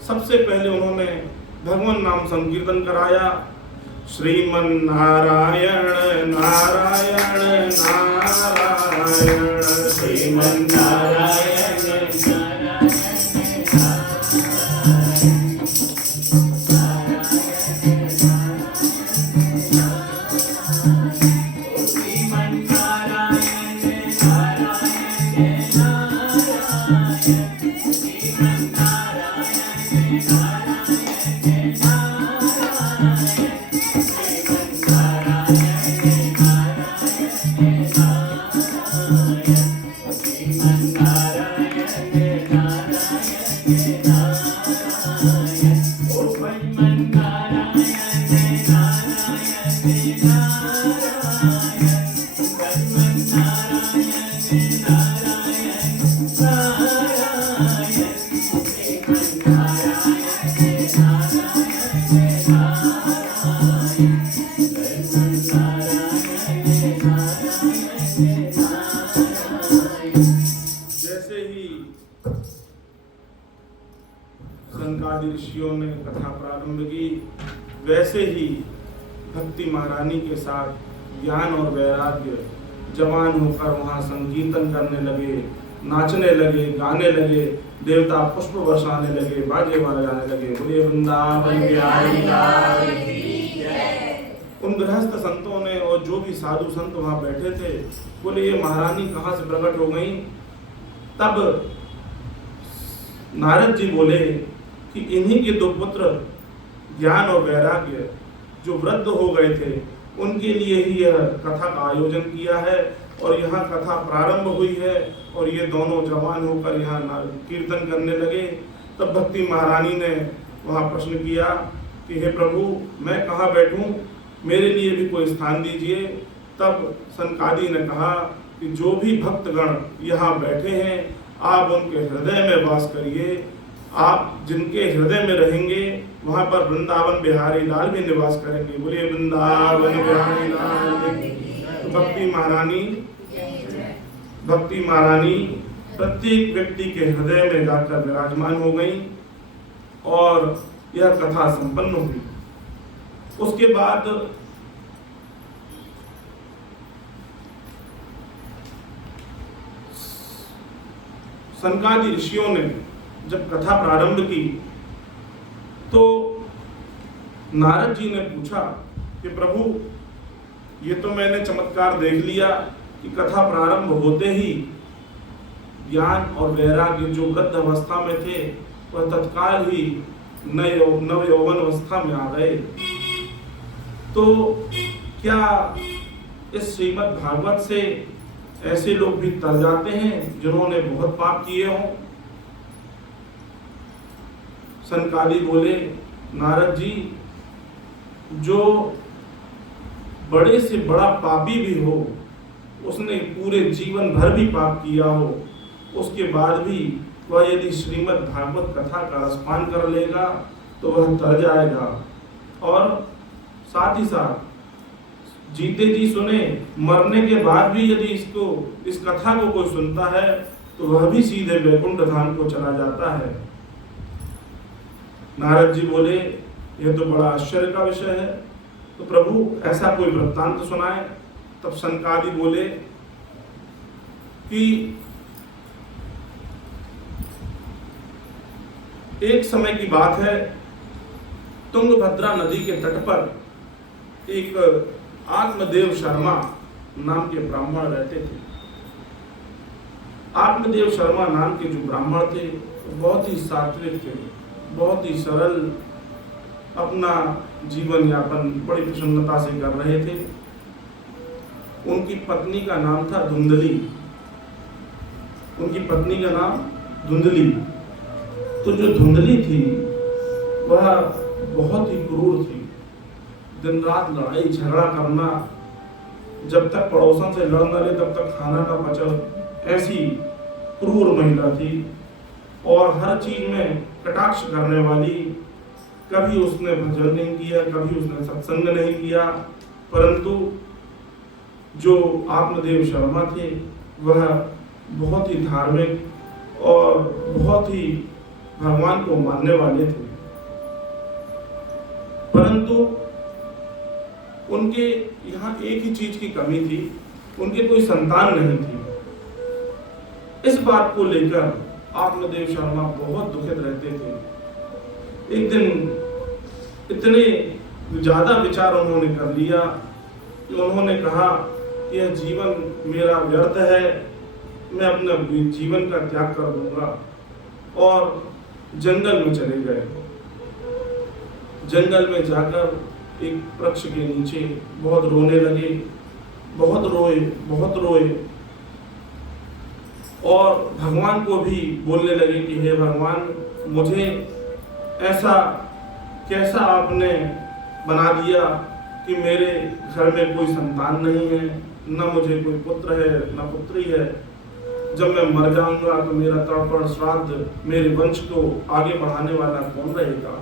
सबसे पहले उन्होंने भगवान नाम संकीर्तन कराया। श्रीमन नारायण नारायण नारायण, श्रीमन नारायण नारायण जैसे ही सनकादि ऋषियों ने कथा प्रारंभ की, वैसे ही भक्ति महारानी के साथ ज्ञान और वैराग्य जवान होकर वहां संकीर्तन करने लगे, नाचने लगे, गाने लगे, देवता पुष्प बरसाने लगे, बाजे बजाने लगे। बोले वृंदावन बिहारी लाल की जय। उन गृहस्थ संतों ने और जो भी साधु संत वहां बैठे थे बोले ये महारानी कहाँ से प्रकट हो गई। तब नारद जी बोले कि इन्हीं के दो पुत्र ज्ञान और वैराग्य जो वृद्ध हो गए थे उनके लिए ही यह कथा का आयोजन किया है और यहाँ कथा प्रारंभ हुई है और ये दोनों जवान होकर यहाँ कीर्तन करने लगे। तब भक्ति महारानी ने वहाँ प्रश्न किया कि हे प्रभु, मैं कहाँ बैठूं, मेरे लिए भी कोई स्थान दीजिए। तब सनकादि ने कहा कि जो भी भक्तगण यहाँ बैठे हैं आप उनके हृदय में वास करिए। आप जिनके हृदय में रहेंगे वहां पर वृंदावन बिहारी लाल भी निवास करेंगे। बोलिए वृंदावन बिहारी लाल। तो भक्ति महारानी प्रत्येक व्यक्ति के हृदय में जाकर विराजमान हो गई और यह कथा संपन्न हुई। उसके बाद सनकादि ऋषियों ने जब कथा प्रारंभ की तो नारद जी ने पूछा कि प्रभु, ये तो मैंने चमत्कार देख लिया कि कथा प्रारंभ होते ही ज्ञान और वैराग्य जो वृद्ध अवस्था में थे वह तत्काल ही नव यौवन अवस्था में आ गए। तो क्या इस श्रीमद् भागवत से ऐसे लोग भी तर जाते हैं जिन्होंने बहुत पाप किए हों? सनकादि बोले, नारद जी, जो बड़े से बड़ा पापी भी हो, उसने पूरे जीवन भर भी पाप किया हो, उसके बाद भी वह यदि श्रीमद् भागवत कथा का रसपान कर लेगा तो वह तर जाएगा। और साथ ही साथ जीते जी सुने, मरने के बाद भी यदि इस कथा को कोई सुनता है तो वह भी सीधे वैकुंठ धाम को चला जाता है। नारद जी बोले, यह तो बड़ा आश्चर्य का विषय है, तो प्रभु ऐसा कोई वृत्तांत सुनाए। तब सनकादि बोले कि एक समय की बात है, तुंगभद्रा नदी के तट पर एक आत्मदेव शर्मा नाम के ब्राह्मण रहते थे। आत्मदेव शर्मा नाम के जो ब्राह्मण थे बहुत ही सात्विक थे, बहुत ही सरल, अपना जीवन यापन बड़ी प्रसन्नता से कर रहे थे। उनकी पत्नी का नाम था धुंधली। उनकी पत्नी का नाम धुंधली। तो जो धुंधली थी वह बहुत ही क्रूर थी। दिन रात लड़ाई झगड़ा करना, जब तक पड़ोसन से लड़ न ले तब तक खाना न पचा, ऐसी क्रूर महिला थी। और हर चीज में कटाक्ष करने वाली। कभी उसने भजन नहीं किया, कभी उसने सत्संग नहीं किया, परंतु जो आत्मदेव शर्मा थे वह बहुत ही धार्मिक और बहुत ही भगवान को मानने वाले थे। परंतु उनके यहाँ एक ही चीज की कमी थी, उनके कोई संतान नहीं थी। इस बात को लेकर आत्मदेव शर्मा बहुत दुखित रहते थे। एक दिन इतने ज्यादा विचार उन्होंने कर लिया कि उन्होंने कहा कि यह जीवन मेरा व्यर्थ है, मैं अपने जीवन का त्याग कर दूंगा, और जंगल में चले गए। जंगल में जाकर एक वृक्ष के नीचे बहुत रोने लगे, बहुत रोए, बहुत रोए, और भगवान को भी बोलने लगे कि हे भगवान, मुझे ऐसा कैसा आपने बना दिया कि मेरे घर में कोई संतान नहीं है, न मुझे कोई पुत्र है न पुत्री है। जब मैं मर जाऊंगा तो मेरा तर्पण श्राद्ध मेरे वंश को आगे बढ़ाने वाला कौन रहेगा।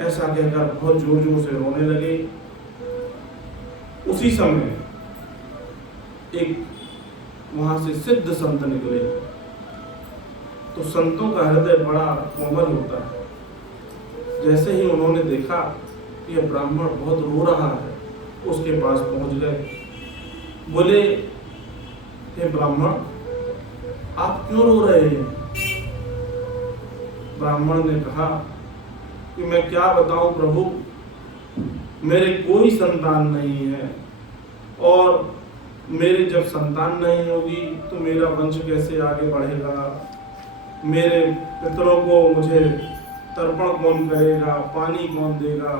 ऐसा कहकर बहुत जोर जोर से रोने लगे। उसी समय एक वहां से सिद्ध संत निकले। तो संतों का हृदय बड़ा कोमल होता है। जैसे ही उन्होंने देखा कि यह ब्राह्मण बहुत रो रहा है, उसके पास पहुंच गए। बोले, हे ब्राह्मण, आप क्यों रो रहे हैं? ब्राह्मण ने कहा कि मैं क्या बताऊं प्रभु, मेरे कोई संतान नहीं है, और मेरे जब संतान नहीं होगी तो मेरा वंश कैसे आगे बढ़ेगा। मेरे पितरों को मुझे तर्पण कौन करेगा, पानी कौन देगा,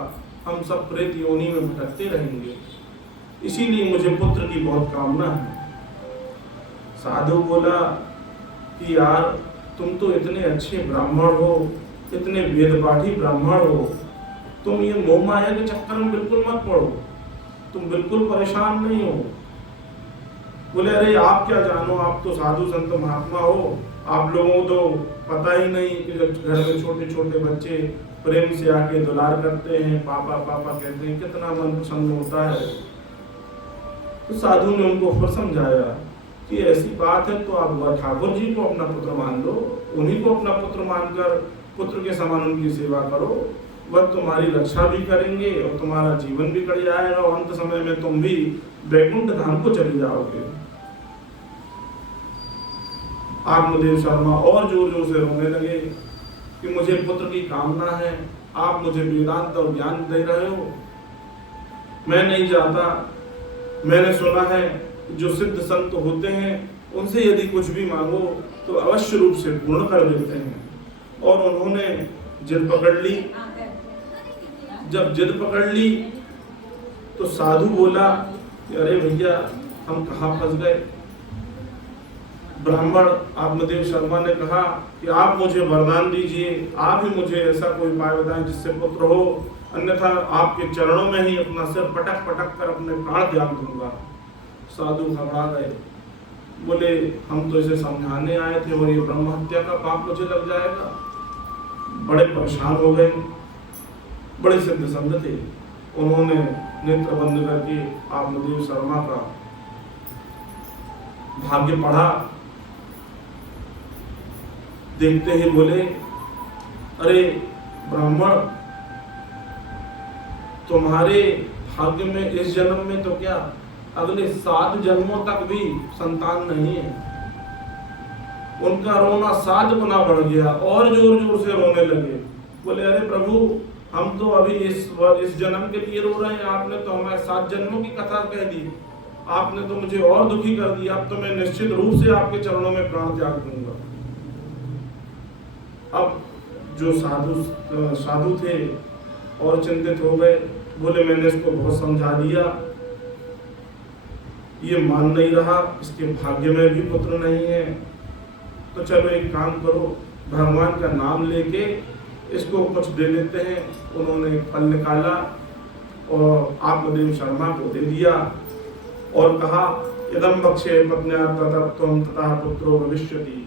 हम सब प्रेत योनि में भटकते रहेंगे। इसीलिए मुझे पुत्र की बहुत कामना है। साधु बोला कि यार, तुम तो इतने अच्छे ब्राह्मण हो, इतने वेद पाठी ब्राह्मण हो, तुम ये मोह माया के चक्कर में बिल्कुल मत पड़ो, तुम बिल्कुल परेशान नहीं हो। बोले, अरे आप क्या जानो, आप तो साधु संत महात्मा हो, आप लोगों को तो पता ही नहीं कि जब घर में छोटे छोटे बच्चे प्रेम से आके दुलार करते हैं, पापा पापा कहते हैं, कितना मन प्रसन्न होता है। तो साधु ने उनको फिर समझाया कि ऐसी बात है तो आप ठाकुर जी को अपना पुत्र मान लो, उन्हीं को अपना पुत्र मानकर पुत्र के समान उनकी सेवा करो, वह तुम्हारी रक्षा भी करेंगे और तुम्हारा जीवन भी कट जाएगा, और अंत समय में तुम भी वैकुंठ धाम को चले जाओगे। आत्मदेव शर्मा और जोर जोर से रोने लगे कि मुझे पुत्र की कामना है, आप मुझे वेदांत और ज्ञान दे रहे हो, मैं नहीं चाहता। मैंने सुना है जो सिद्ध संत होते हैं उनसे यदि कुछ भी मांगो तो अवश्य रूप से पूर्ण कर देते हैं। और उन्होंने जिद पकड़ ली। जब जिद पकड़ ली तो साधु बोला कि अरे भैया, हम कहाँ फंस गए। ब्राह्मण आत्मदेव शर्मा ने कहा कि आप मुझे वरदान दीजिए, आप ही मुझे ऐसा कोई उपाय बताएं जिससे पुत्र हो, अन्यथा आपके चरणों में ही अपना सिर पटक पटक कर अपने प्राण त्याग दूंगा। साधु घबरा गए। बोले, हम तो इसे समझाने आए थे और ये ब्रह्म हत्या का पाप मुझे लग जाएगा। बड़े परेशान हो गए। बड़े सिद्ध संत थे। उन्होंने नेत्र बंद करके आत्मदेव शर्मा का भाग्य पढ़ा। देखते ही बोले, अरे ब्राह्मण, तुम्हारे भाग्य में इस जन्म में तो क्या, अगले 7 जन्मों तक भी संतान नहीं है। उनका रोना 7 गुना बढ़ गया और जोर जोर से रोने लगे। बोले अरे प्रभु, हम तो अभी इस जन्म के लिए रो रहे हैं, आपने तो हमें 7 जन्मों की कथा कह दी, आपने तो मुझे और दुखी कर दिया। अब तो मैं निश्चित रूप से आपके चरणों में प्राण त्याग दूंगा। अब जो साधु थे और चिंतित हो गए। बोले मैंने इसको बहुत समझा दिया, ये मान नहीं रहा, इसके भाग्य में भी पुत्र नहीं है, तो चलो एक काम करो, भगवान का नाम लेके इसको कुछ दे देते हैं। उन्होंने एक फल निकाला और आत्मदेव शर्मा को दे दिया और कहा इदम बक्षे पत्न्या ततत्वं तथा पुत्रो भविष्यति।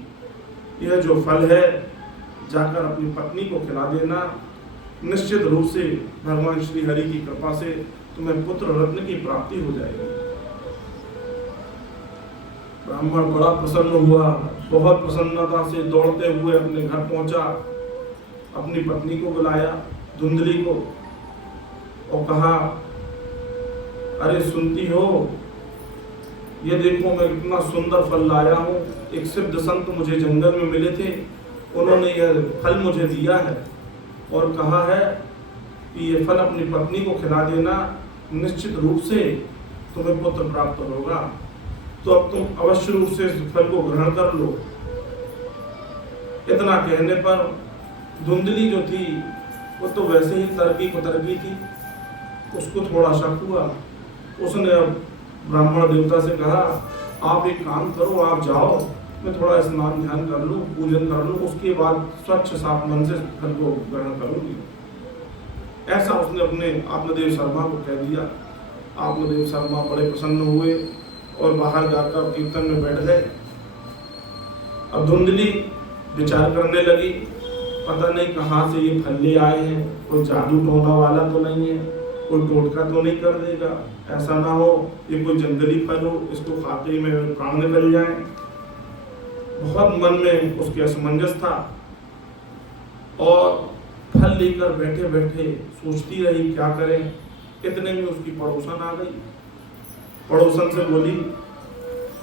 यह जो फल है जाकर अपनी पत्नी को खिला देना, निश्चित रूप से भगवान श्री हरि की कृपा से तुम्हें पुत्र रत्न की प्राप्ति हो जाएगी। ब्राह्मण बड़ा प्रसन्न हुआ, बहुत प्रसन्नता से दौड़ते हुए अपने घर पहुंचा, अपनी पत्नी को बुलाया धुंधली को और कहा अरे सुनती हो, ये देखो मैं इतना सुंदर फल लाया हूँ, एक सिद्ध संत मुझे जंगल में मिले थे, उन्होंने यह फल मुझे दिया है और कहा है कि ये फल अपनी पत्नी को खिला देना, निश्चित रूप से तुम्हें पुत्र प्राप्त होगा, तो अब तुम अवश्य रूप से इस फल को ग्रहण कर लो। इतना कहने पर धुंधली जो थी वो तो वैसे ही तरकी कुतरकी थी, उसको थोड़ा शक हुआ। उसने अब ब्राह्मण देवता से कहा आप एक काम करो, आप जाओ, मैं थोड़ा स्नान ध्यान कर लूँ, पूजन कर लूँ, उसके बाद स्वच्छ साफ मन से फल को ग्रहण करूंगी। ऐसा उसने अपने आत्मदेव शर्मा को कह दिया। आत्मदेव शर्मा बड़े प्रसन्न हुए और बाहर जाकर कीर्तन में बैठ गए। अब धुंधली विचार करने लगी, पता नहीं कहाँ से ये फल ले आए हैं, कोई जादू टोना वाला तो नहीं है, कोई टोटका तो नहीं कर देगा, ऐसा ना हो ये कोई जंगली फल हो, इसको खाते ही मेरे प्राण निकल जाए। बहुत मन में उसके असमंजस था और फल लेकर बैठे बैठे सोचती रही क्या करें। इतने में उसकी पड़ोसन आ गई। पड़ोसन से बोली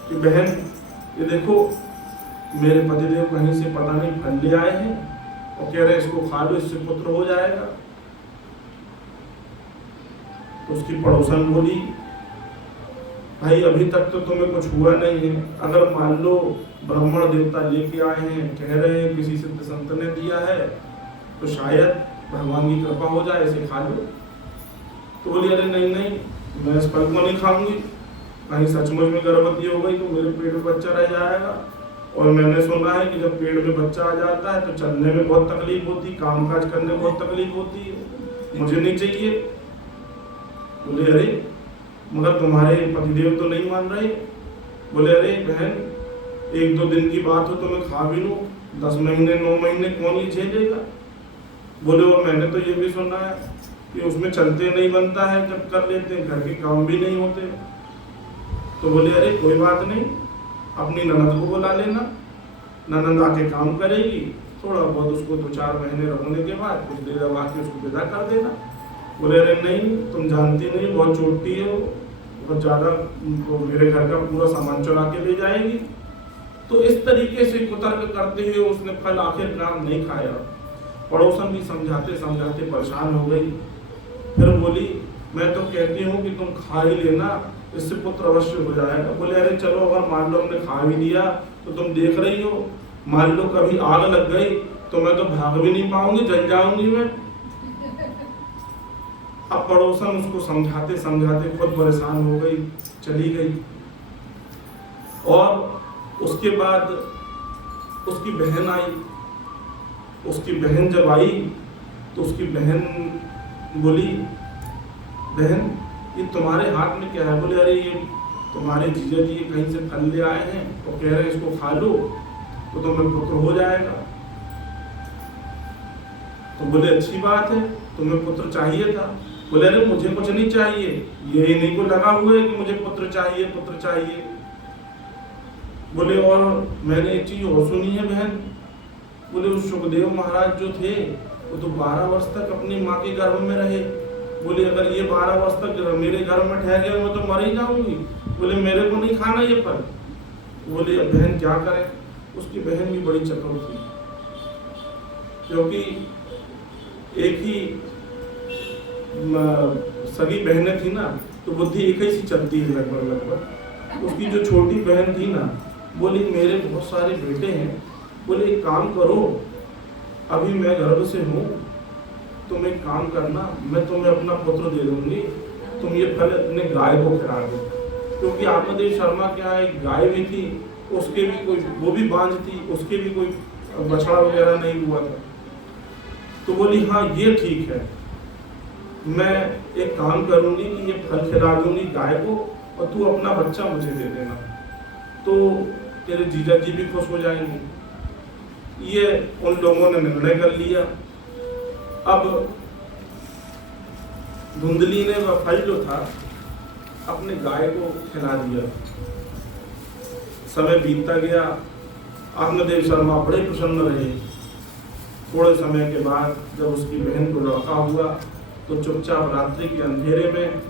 कि बहन ये देखो मेरे पतिदेव कहीं से पता नहीं फल ले आए हैं और कह रहे इसको खा लो, इससे पुत्र हो जाएगा। तो उसकी पड़ोसन बोली भाई अभी तक तो तुम्हें कुछ हुआ नहीं है, अगर मान लो ब्राह्मण देवता लेके आए हैं, कह रहे हैं किसी सिद्ध संत ने दिया है, तो शायद भगवान की कृपा हो जाए, इसे खा लो। तो बोली अरे नहीं नहीं, मैं इस फल को नहीं खाऊंगी, कहीं सचमुच में गर्भवती हो गई तो मेरे पेट में बच्चा रह जाएगा, और मैंने सुना है कि जब पेट में बच्चा आ जाता है तो चलने में बहुत तकलीफ होती, काम काज करने में बहुत तकलीफ होती है, मुझे नहीं चाहिए। बोले अरे मगर तुम्हारे पतिदेव तो नहीं मान रहे। बोले अरे बहन 1-2 दिन की बात हो तो मैं खा भी लूँ, 10 महीने 9 महीने कौन ये झेलेगा। बोले वो मैंने तो ये भी सुना है कि उसमें चलते नहीं बनता है, जब कर लेते हैं घर के काम भी नहीं होते। तो बोले अरे कोई बात नहीं, अपनी ननद को बुला लेना, ननद आके काम करेगी, थोड़ा बहुत उसको 2-4 महीने रखने के बाद कुछ देर अब आके उसको विदा कर देना। बोले अरे नहीं, तुम जानती नहीं, बहुत छोटी है वो, बहुत ज़्यादा मेरे घर का पूरा सामान चुरा के ले जाएगी। तो इस तरीके से कुतर्क करते हुए उसने फल आखिरकार नहीं खाया। पड़ोसन भी समझाते समझाते परेशान हो गई। फिर बोली मैं तो कहती हूँ कि तुम खा ही लेना, इससे पुत्र अवश्य हो जाएगा। बोले अरे चलो अगर मान लो हमने खा भी लिया तो तुम देख रही हो, मान लो कभी आग लग गई तो मैं तो भाग भी नहीं पाऊंगी, जल जाऊंगी मैं। अब पड़ोसन उसको समझाते समझाते खुद परेशान हो गई, चली गई। और उसके बाद उसकी बहन आई। उसकी बहन जब आई तो उसकी बहन बोली बहन ये तुम्हारे हाथ में क्या है। बोले अरे ये तुम्हारे जीजा जी कहीं से फल ले आए हैं और कह रहे हैं इसको खा लो तो तुम्हें पुत्र हो जाएगा। तो बोले अच्छी बात है, तुम्हें पुत्र चाहिए था। बोले अरे मुझे कुछ नहीं चाहिए, ये नहीं को लगा हुआ है कि मुझे पुत्र चाहिए पुत्र चाहिए। बोले और मैंने एक चीज और सुनी है बहन। बोले उस सुखदेव महाराज जो थे वो तो 12 वर्ष तक अपनी माँ के गर्भ में रहे। बोले अगर ये 12 वर्ष तक मेरे घर में ठहर गया मैं तो मर ही जाऊंगी। बोले मेरे को नहीं खाना ये फल। बोले अब बहन क्या करें। उसकी बहन भी बड़ी चतुर थी, क्योंकि एक ही सगी बहनें थी ना, तो बुद्धि एक ही सी चलती है लगभग। उसकी जो छोटी बहन थी ना, बोली मेरे बहुत सारे बेटे हैं, बोले एक काम करो, अभी मैं गर्भ से हूँ, तुम एक काम करना, मैं तुम्हें अपना पुत्र दे दूंगी, तुम ये फल अपने गाय को खिला दो। क्योंकि आत्मदेव शर्मा क्या है, एक गाय भी थी, उसके भी कोई, वो भी बांझ थी, उसके भी कोई बछड़ा वगैरह नहीं हुआ था। तो बोली हाँ ये ठीक है, मैं एक काम करूंगी कि ये फल खिला दूंगी गाय को, और तू अपना बच्चा मुझे दे देना, तो तेरे जीजा जी भी खुश हो जाएंगे। ये उन लोगों ने निर्णय कर लिया। अब धुंधली ने वह फल जो था अपने गाय को खिला दिया। समय बीतता गया, आत्मदेव शर्मा बड़े प्रसन्न रहे। थोड़े समय के बाद जब उसकी बहन को लड़का हुआ, तो चुपचाप रात्रि के अंधेरे में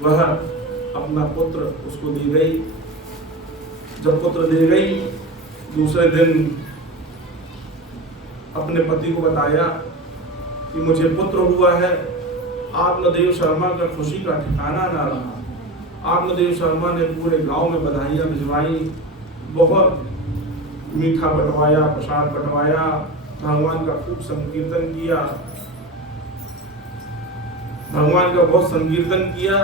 वह अपना पुत्र उसको दे गई। जब पुत्र दे गई, दूसरे दिन अपने पति को बताया कि मुझे पुत्र हुआ है। आत्मदेव शर्मा का खुशी का ठिकाना ना रहा। आत्मदेव शर्मा ने पूरे गांव में बधाइयां भिजवाई, बहुत मीठा बंटवाया, प्रसाद बंटवाया, भगवान का खूब संकीर्तन किया, भगवान का बहुत संकीर्तन किया।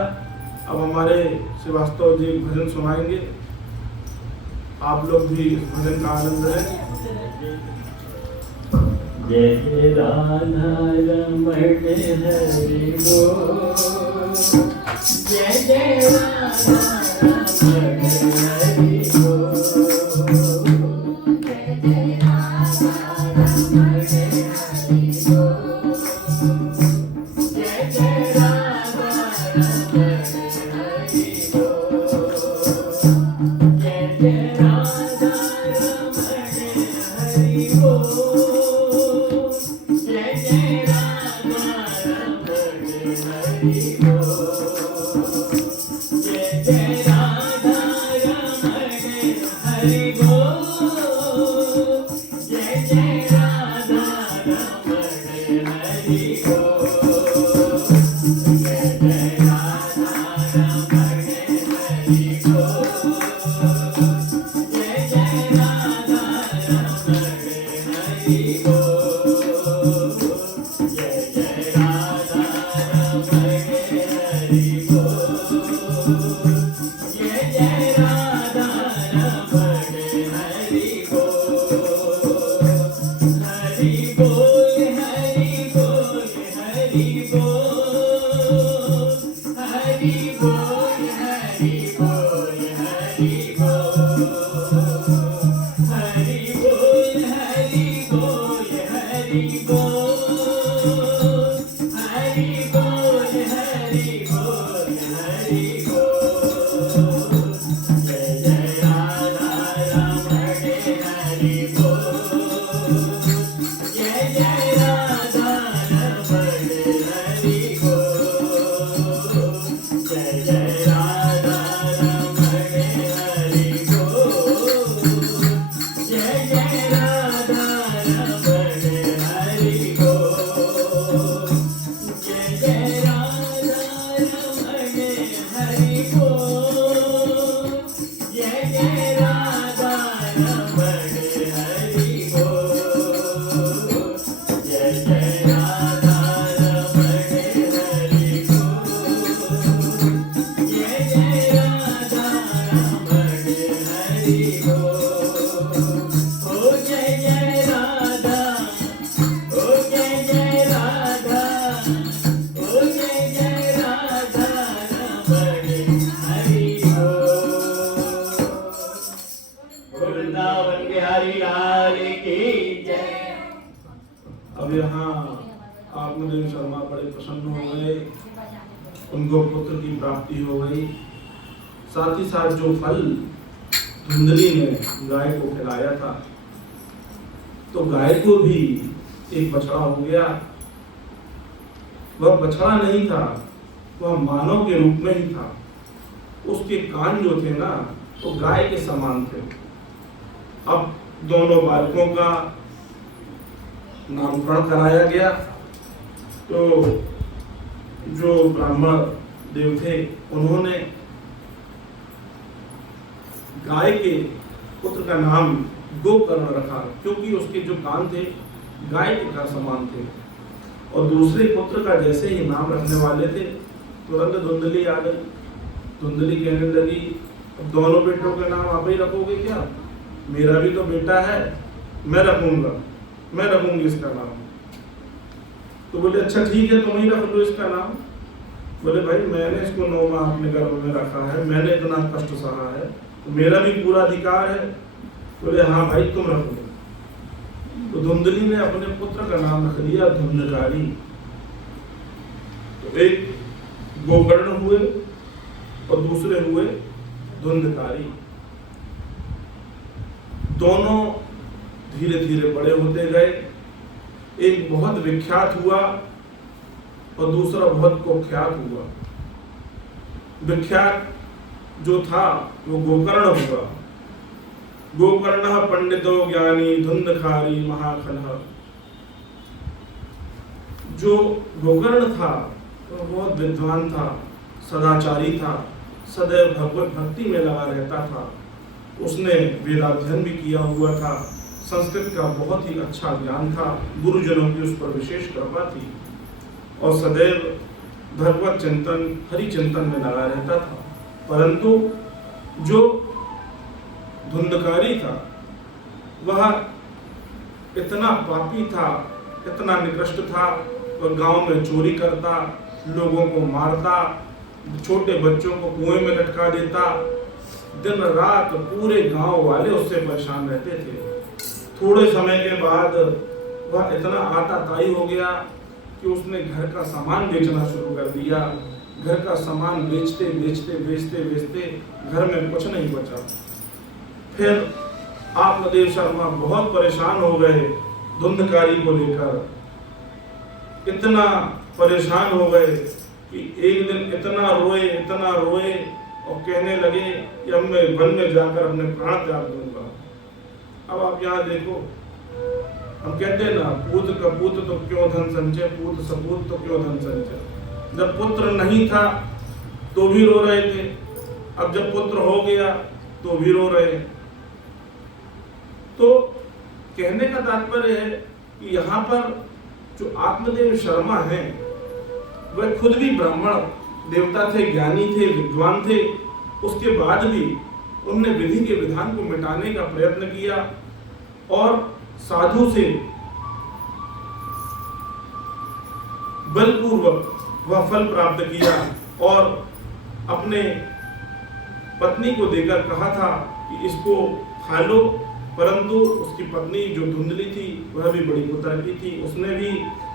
अब हमारे श्रीवास्तव जी भजन सुनाएंगे, आप लोग भी इस भजन का आनंद लें। जय राधा रमण हरि बोल, जय जय राधा रमण हरि बोल, जय जय राधा रमण हरि बोल, जय जय राधा रमण हरि बोल, जय जय राधा रमण हरि बोल। अब यहाँ आत्मदेव शर्मा बड़े प्रसन्न हो गए, उनको पुत्र की प्राप्ति हो गई। साथ ही साथ जो फल धुंधली ने गाय को खिलाया था, तो गाय को भी एक बछड़ा हो गया। वह बछड़ा नहीं था, वह मानव के रूप में ही था। उसके कान जो थे ना, वो गाय के समान थे। अब दोनों बालकों का नामकरण कराया गया। तो जो ब्राह्मण देव थे उन्होंने गाय के पुत्र का नाम गोकर्ण रखा, क्योंकि उसके जो कान थे गाय के का समान थे। और दूसरे पुत्र का जैसे ही नाम रखने वाले थे तुरंत धुंधली आ गई। धुंधली कहने लगी, अब दोनों बेटों के नाम आप ही रखोगे क्या? मेरा भी तो बेटा है, मैं रखूंगी इसका नाम। तो बोले अच्छा ठीक है, तुम ही रख लो इसका नाम। बोले भाई मैंने इसको 9 माह अपने गर्भ में रखा है, मैंने इतना कष्ट सहा है, तो मेरा भी पूरा अधिकार है। बोले हाँ भाई तुम रख लो। तो धुंधली ने अपने पुत्र का नाम रख लिया धुंधकारी। तो एक गोकर्ण हुए और दूसरे हुए धुंधकारी। दोनों धीरे धीरे बड़े होते गए। एक बहुत विख्यात हुआ और दूसरा बहुत कुख्यात हुआ। विख्यात जो था वो गोकर्ण हुआ। गोकर्ण पंडितो ज्ञानी धुंधकारी महाखलः। जो गोकर्ण था वो बहुत विद्वान था, सदाचारी था, सदैव भगवत भक्ति में लगा रहता था। उसने वेदाध्ययन भी किया हुआ था, संस्कृत का बहुत ही अच्छा ज्ञान था, गुरुजनों की उस पर विशेष कृपा थी और सदैव भगवत चिंतन हरि चिंतन में लगा रहता था। परंतु जो धुंधकारी था वह इतना पापी था, इतना निकृष्ट था। वह गांव में चोरी करता, लोगों को मारता, छोटे बच्चों को कुएं में लटका देता। दिन रात पूरे गांव वाले उससे परेशान रहते थे। थोड़े समय के बाद वह इतना आताताई हो गया कि उसने घर का सामान बेचना शुरू कर दिया। घर का सामान बेचते घर में कुछ नहीं बचा। फिर आत्मदेव शर्मा बहुत परेशान हो गए धुंधकारी को लेकर। इतना परेशान हो गए कि एक दिन इतना रोए और कहने लगे कि अब मैं वन में जाकर अपने प्राण त्याग दूंगा। अब आप यहाँ देखो, हम कहते हैं ना, पूत कपूत तो क्यों धन संचय, पूत सपूत तो क्यों धन संचय। जब पुत्र नहीं था तो भी रो रहे थे, अब जब पुत्र हो गया तो भी रो रहे हैं। तो कहने का तात्पर्य है कि यहाँ पर जो आत्मदेव शर्मा हैं वह खुद भी ब्राह्मण देवता थे, ज्ञानी थे, विद्वान थे। उसके बाद भी उनने विधि के विधान को मिटाने का प्रयत्न किया और साधु से बलपूर्वक वह फल प्राप्त किया और अपने पत्नी को देकर कहा था कि इसको खा लो। परंतु उसकी पत्नी जो धुंधली थी वह भी बड़ी कुतर्की थी, उसने भी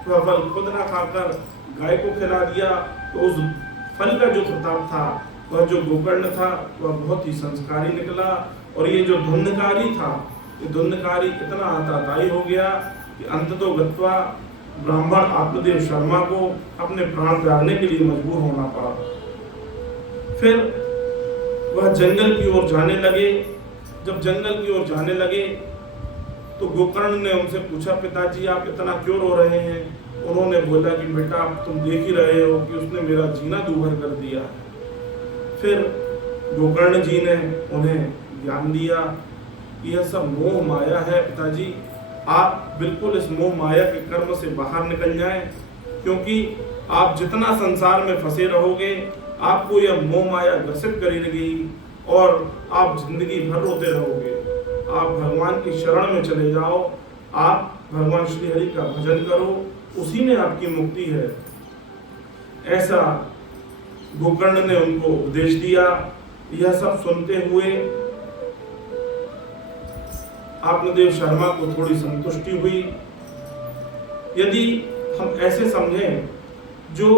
वह फल खुद ना खाकर गाय को खिला दिया। तो उस फल का जो प्रताप था, वह जो गोकर्ण था वह बहुत ही संस्कारी निकला। और ये जो धुंधकारी था, ये धुंधकारी इतना आताताई हो गया कि अंततो गत्वा ब्राह्मण आत्मदेव शर्मा को अपने प्राण त्यागने के लिए मजबूर होना पड़ा। फिर वह जंगल की ओर जाने लगे। जब जंगल की ओर जाने लगे तो गोकर्ण ने उनसे पूछा, पिताजी आप इतना क्यों रो रहे हैं? उन्होंने बोला कि बेटा तुम देख ही रहे हो कि उसने मेरा जीना दूभर कर दिया। फिर गोकर्ण जी ने उन्हें ज्ञान दिया कि यह सब मोह माया है पिताजी, आप बिल्कुल इस मोह माया के कर्म से बाहर निकल जाएं, क्योंकि आप जितना संसार में फंसे रहोगे आपको यह मोह माया ग्रसित करेगी और आप जिंदगी भर रोते रहोगे। आप भगवान की शरण में चले जाओ, आप भगवान श्री हरि का भजन करो, उसी में आपकी मुक्ति है। ऐसा गोकर्ण ने उनको उपदेश दिया। यह सब सुनते हुए आत्मदेव शर्मा को थोड़ी संतुष्टि हुई। यदि हम ऐसे समझें, जो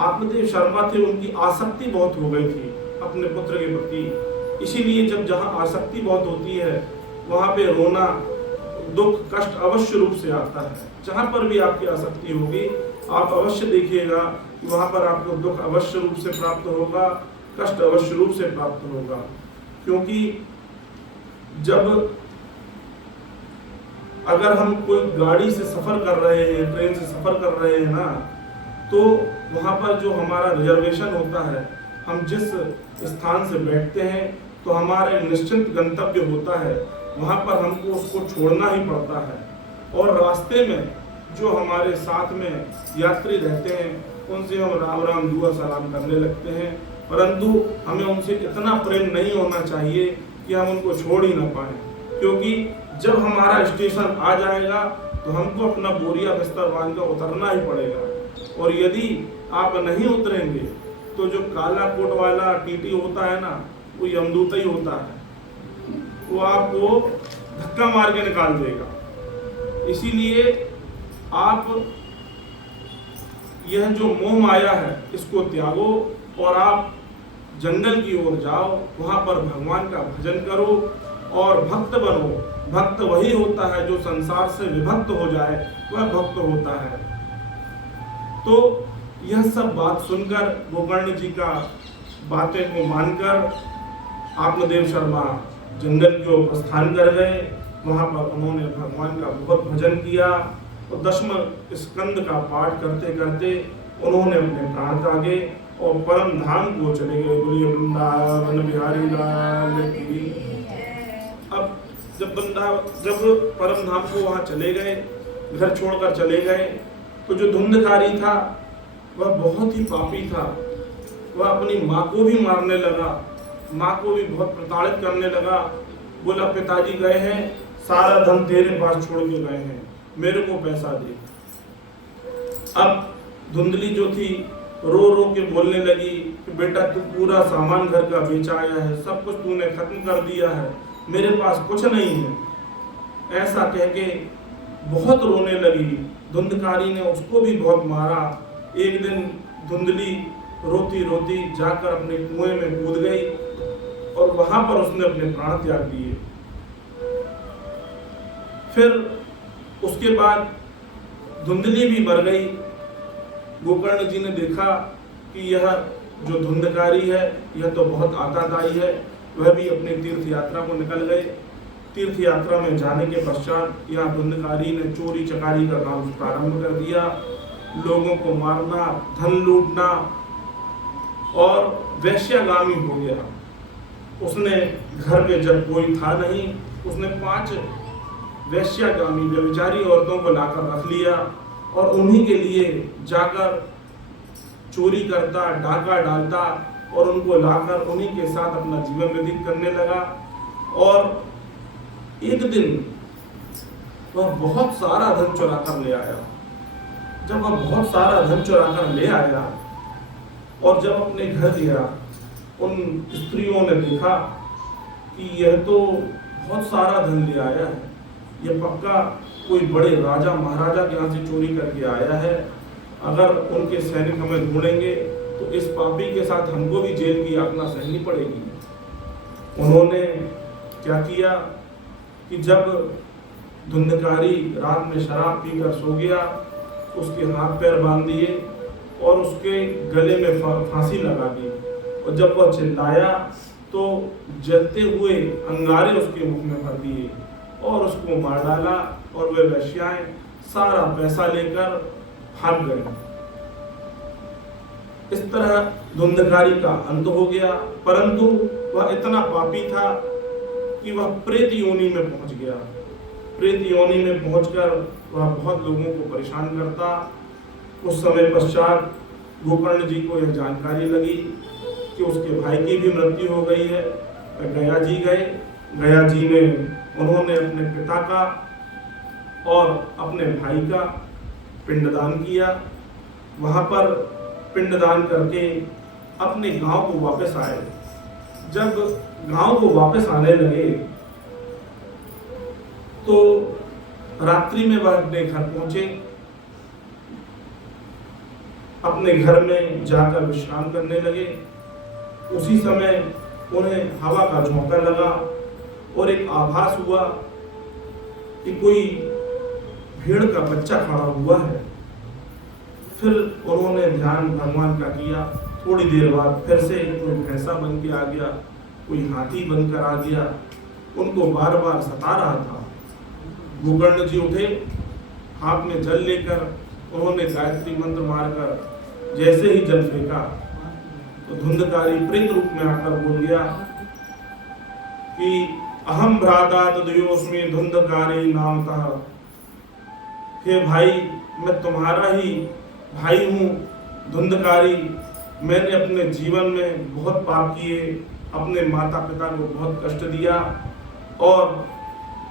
आत्मदेव शर्मा थे उनकी आसक्ति बहुत हो गई थी अपने पुत्र के प्रति। इसीलिए जब जहाँ आसक्ति बहुत होती है वहाँ पे रोना, दुख, कष्ट अवश्य रूप से आता है। जहाँ पर भी आपकी आसक्ति होगी आप अवश्य देखिएगा कि वहाँ पर आपको दुख अवश्य रूप से प्राप्त होगा, कष्ट अवश्य रूप से प्राप्त होगा। क्योंकि जब अगर हम कोई गाड़ी से सफ़र कर रहे हैं, ट्रेन से सफ़र कर रहे हैं ना, तो वहाँ पर जो हमारा रिजर्वेशन होता है, हम जिस स्थान से बैठते हैं तो हमारा एक निश्चित गंतव्य होता है, वहाँ पर हमको उसको छोड़ना ही पड़ता है। और रास्ते में जो हमारे साथ में यात्री रहते हैं उनसे हम राम राम दुआ सलाम करने लगते हैं, परंतु हमें उनसे इतना प्रेम नहीं होना चाहिए कि हम उनको छोड़ ही ना पाएं, क्योंकि जब हमारा स्टेशन आ जाएगा तो हमको अपना बोरिया बिस्तर बांध कर उतरना ही पड़ेगा। और यदि आप नहीं उतरेंगे तो जो काला कोट वाला टीटी होता है ना, वो यमदूत ही होता है, वो आपको धक्का मार के निकाल देगा। इसीलिए आप यह जो मोह माया है इसको त्यागो और आप जंगल की ओर जाओ, वहाँ पर भगवान का भजन करो और भक्त बनो। भक्त वही होता है जो संसार से विभक्त हो जाए, वह भक्त होता है। तो यह सब बात सुनकर गोकर्ण जी का बातें को मानकर आत्मदेव शर्मा जंगल की ओर प्रस्थान कर गए। वहाँ पर उन्होंने भगवान का बहुत भजन किया और 10वें स्कंद का पाठ करते करते उन्होंने अपने प्राण त्यागे और परम धाम को चले गए। बोलिए वृंदावन बिहारी लाल की। अब जब परम धाम को वहाँ चले गए, घर छोड़कर चले गए, तो जो धुंधकारी था वह बहुत ही पापी था। वह अपनी माँ को भी मारने लगा, माँ को भी बहुत प्रताड़ित करने लगा। बोला पिताजी गए हैं, सारा धन तेरे पास छोड़ के गए हैं, मेरे को पैसा दे। अब धुंधली जो थी रो रो के बोलने लगी कि बेटा तू पूरा सामान घर का बेचा आया है, सब कुछ तूने खत्म कर दिया है, मेरे पास कुछ नहीं है। ऐसा कह के बहुत रोने लगी। धुंधकारी ने उसको भी बहुत मारा। एक दिन धुंधली रोती रोती जाकर अपने कुएं में कूद गई और वहां पर उसने अपने प्राण त्याग दिए। फिर उसके बाद धुंधली भी मर गई। गोकर्ण जी ने देखा कि यह जो धुंधकारी है यह तो बहुत आताताई है, वह भी अपनी तीर्थ यात्रा को निकल गए। तीर्थ यात्रा में जाने के पश्चात यह धुंधकारी ने चोरी चकारी का काम प्रारंभ कर दिया। लोगों को मारना, धन लूटना और वैश्यागामी हो गया। उसने घर में जब कोई था नहीं, उसने 5 वैश्यागामी व्यभिचारी औरतों को लाकर रख लिया और उन्हीं के लिए जाकर चोरी करता, डाका डालता और उनको लाकर उन्हीं के साथ अपना जीवन व्यतीत करने लगा। और एक दिन वह बहुत सारा धन चुरा कर ले आया। जब वह बहुत सारा धन चुरा कर ले आया और जब अपने घर गया, उन स्त्रियों ने देखा कि यह तो बहुत सारा धन ले आया है, यह पक्का कोई बड़े राजा महाराजा के यहाँ से चोरी करके आया है। अगर उनके सैनिक हमें ढूंढेंगे तो इस पापी के साथ हमको भी जेल की यातना सहनी पड़ेगी। उन्होंने क्या किया कि जब धुंधकारी रात में शराब पीकर सो गया, उसके हाथ पैर बांध दिए और उसके गले में फांसी लगा दी। और जब वह चिल्लाया तो जलते हुए अंगारे उसके मुख में भर दिए और उसको मार डाला और वे वैश्याएं सारा पैसा लेकर भाग गए। इस तरह धुंधकारी का अंत हो गया। परंतु वह इतना पापी था कि वह प्रेत योनि में पहुंच गया। प्रेत योनि में पहुंचकर वह बहुत लोगों को परेशान करता। उस समय पश्चात गोकर्ण जी को यह जानकारी लगी कि उसके भाई की भी मृत्यु हो गई है। गया जी गए। गया जी में उन्होंने अपने पिता का और अपने भाई का पिंडदान किया। वहाँ पर पिंडदान करके अपने गांव को वापस आए। जब गांव को वापस आने लगे तो रात्रि में वह अपने घर पहुंचे। अपने घर में जाकर विश्राम करने लगे। उसी समय उन्हें हवा का झोंका लगा और एक आभास हुआ कि कोई भेड़ का बच्चा खड़ा हुआ है। फिर उन्होंने ध्यान भगवान का किया। थोड़ी देर बाद फिर से कोई भैंसा बन के आ गया, कोई हाथी बनकर आ गया, उनको बार बार सता रहा था। गोकर्ण जी उठे, हाथ में जल लेकर उन्होंने गायत्री मंत्र मारकर जैसे ही जल फेंका तो धुंधकारी प्रेत रूप में आकर बोल गया कि अहम भ्राता तदयोस्मि धुंधकारी नामतः। हे भाई, मैं तुम्हारा ही भाई हूँ, धुंधकारी। मैंने अपने जीवन में बहुत पाप किए, अपने माता पिता को बहुत कष्ट दिया और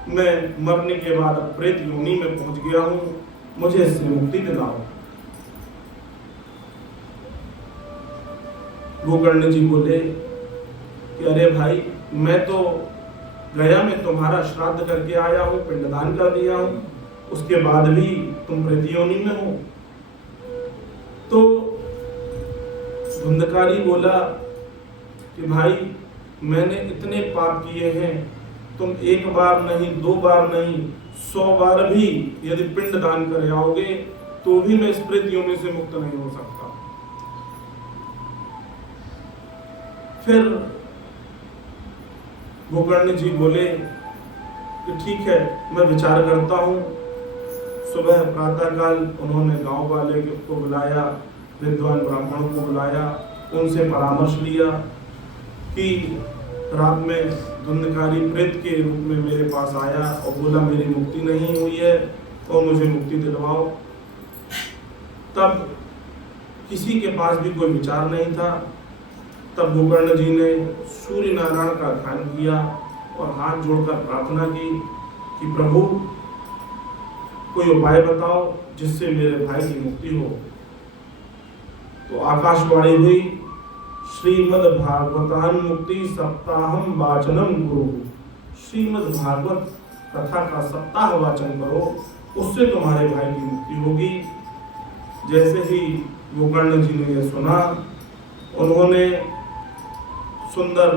मैं मरने के बाद अब प्रेत योनि में पहुंच गया हूँ, मुझे इससे मुक्ति दिलाओ। गोकर्ण जी बोले कि अरे भाई, मैं तो गया में तुम्हारा श्राद्ध करके आया हूँ, पिंडदान कर दिया हूँ, उसके बाद भी तुम प्रेत योनि में हो। तो धुंधकारी बोला कि भाई, मैंने इतने पाप किए हैं, तुम एक बार नहीं, 2 बार नहीं, 100 बार भी यदि पिंड दान कर आओगे तो भी मैं इस प्रेत योनि से मुक्त नहीं हो सकता। फिर गोकर्ण जी बोले कि ठीक है, मैं विचार करता हूँ। सुबह प्रातःकाल उन्होंने गांव वाले को बुलाया, विद्वान ब्राह्मणों को बुलाया, उनसे परामर्श लिया कि रात में धुंधकारी प्रेत के रूप में मेरे पास आया और बोला मेरी मुक्ति नहीं हुई है और मुझे मुक्ति दिलवाओ। तब किसी के पास भी कोई विचार नहीं था। तब गोकर्ण जी ने सूर्य नारायण का ध्यान किया और हाथ जोड़कर प्रार्थना की कि प्रभु, कोई उपाय बताओ जिससे मेरे भाई की मुक्ति हो। तो आकाशवाणी हुई, श्रीमद् भागवतान मुक्ति सप्ताहम वाचनम गुरु। श्रीमद् भागवत कथा का सप्ताह वाचन करो, उससे तुम्हारे भाई की मुक्ति होगी। जैसे ही गोकर्ण जी ने यह सुना, उन्होंने सुंदर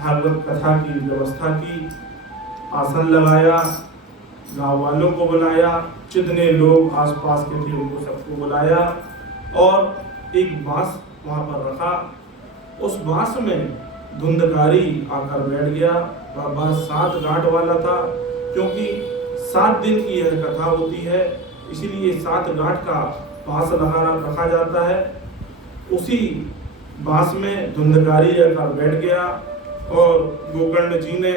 भागवत कथा की व्यवस्था की, आसन लगाया, गांव वालों को बुलाया, जितने लोग आसपास के थे उनको सबको बुलाया और एक बांस वहां पर रखा। उस बांस में धुंधकारी आकर बैठ गया। वह बांस 7 गांठ वाला था, क्योंकि 7 दिन की यह कथा होती है, इसीलिए 7 गांठ का बांस रखा जाता है। उसी बांस में धुंधकारी आकर बैठ गया और गोकर्ण जी ने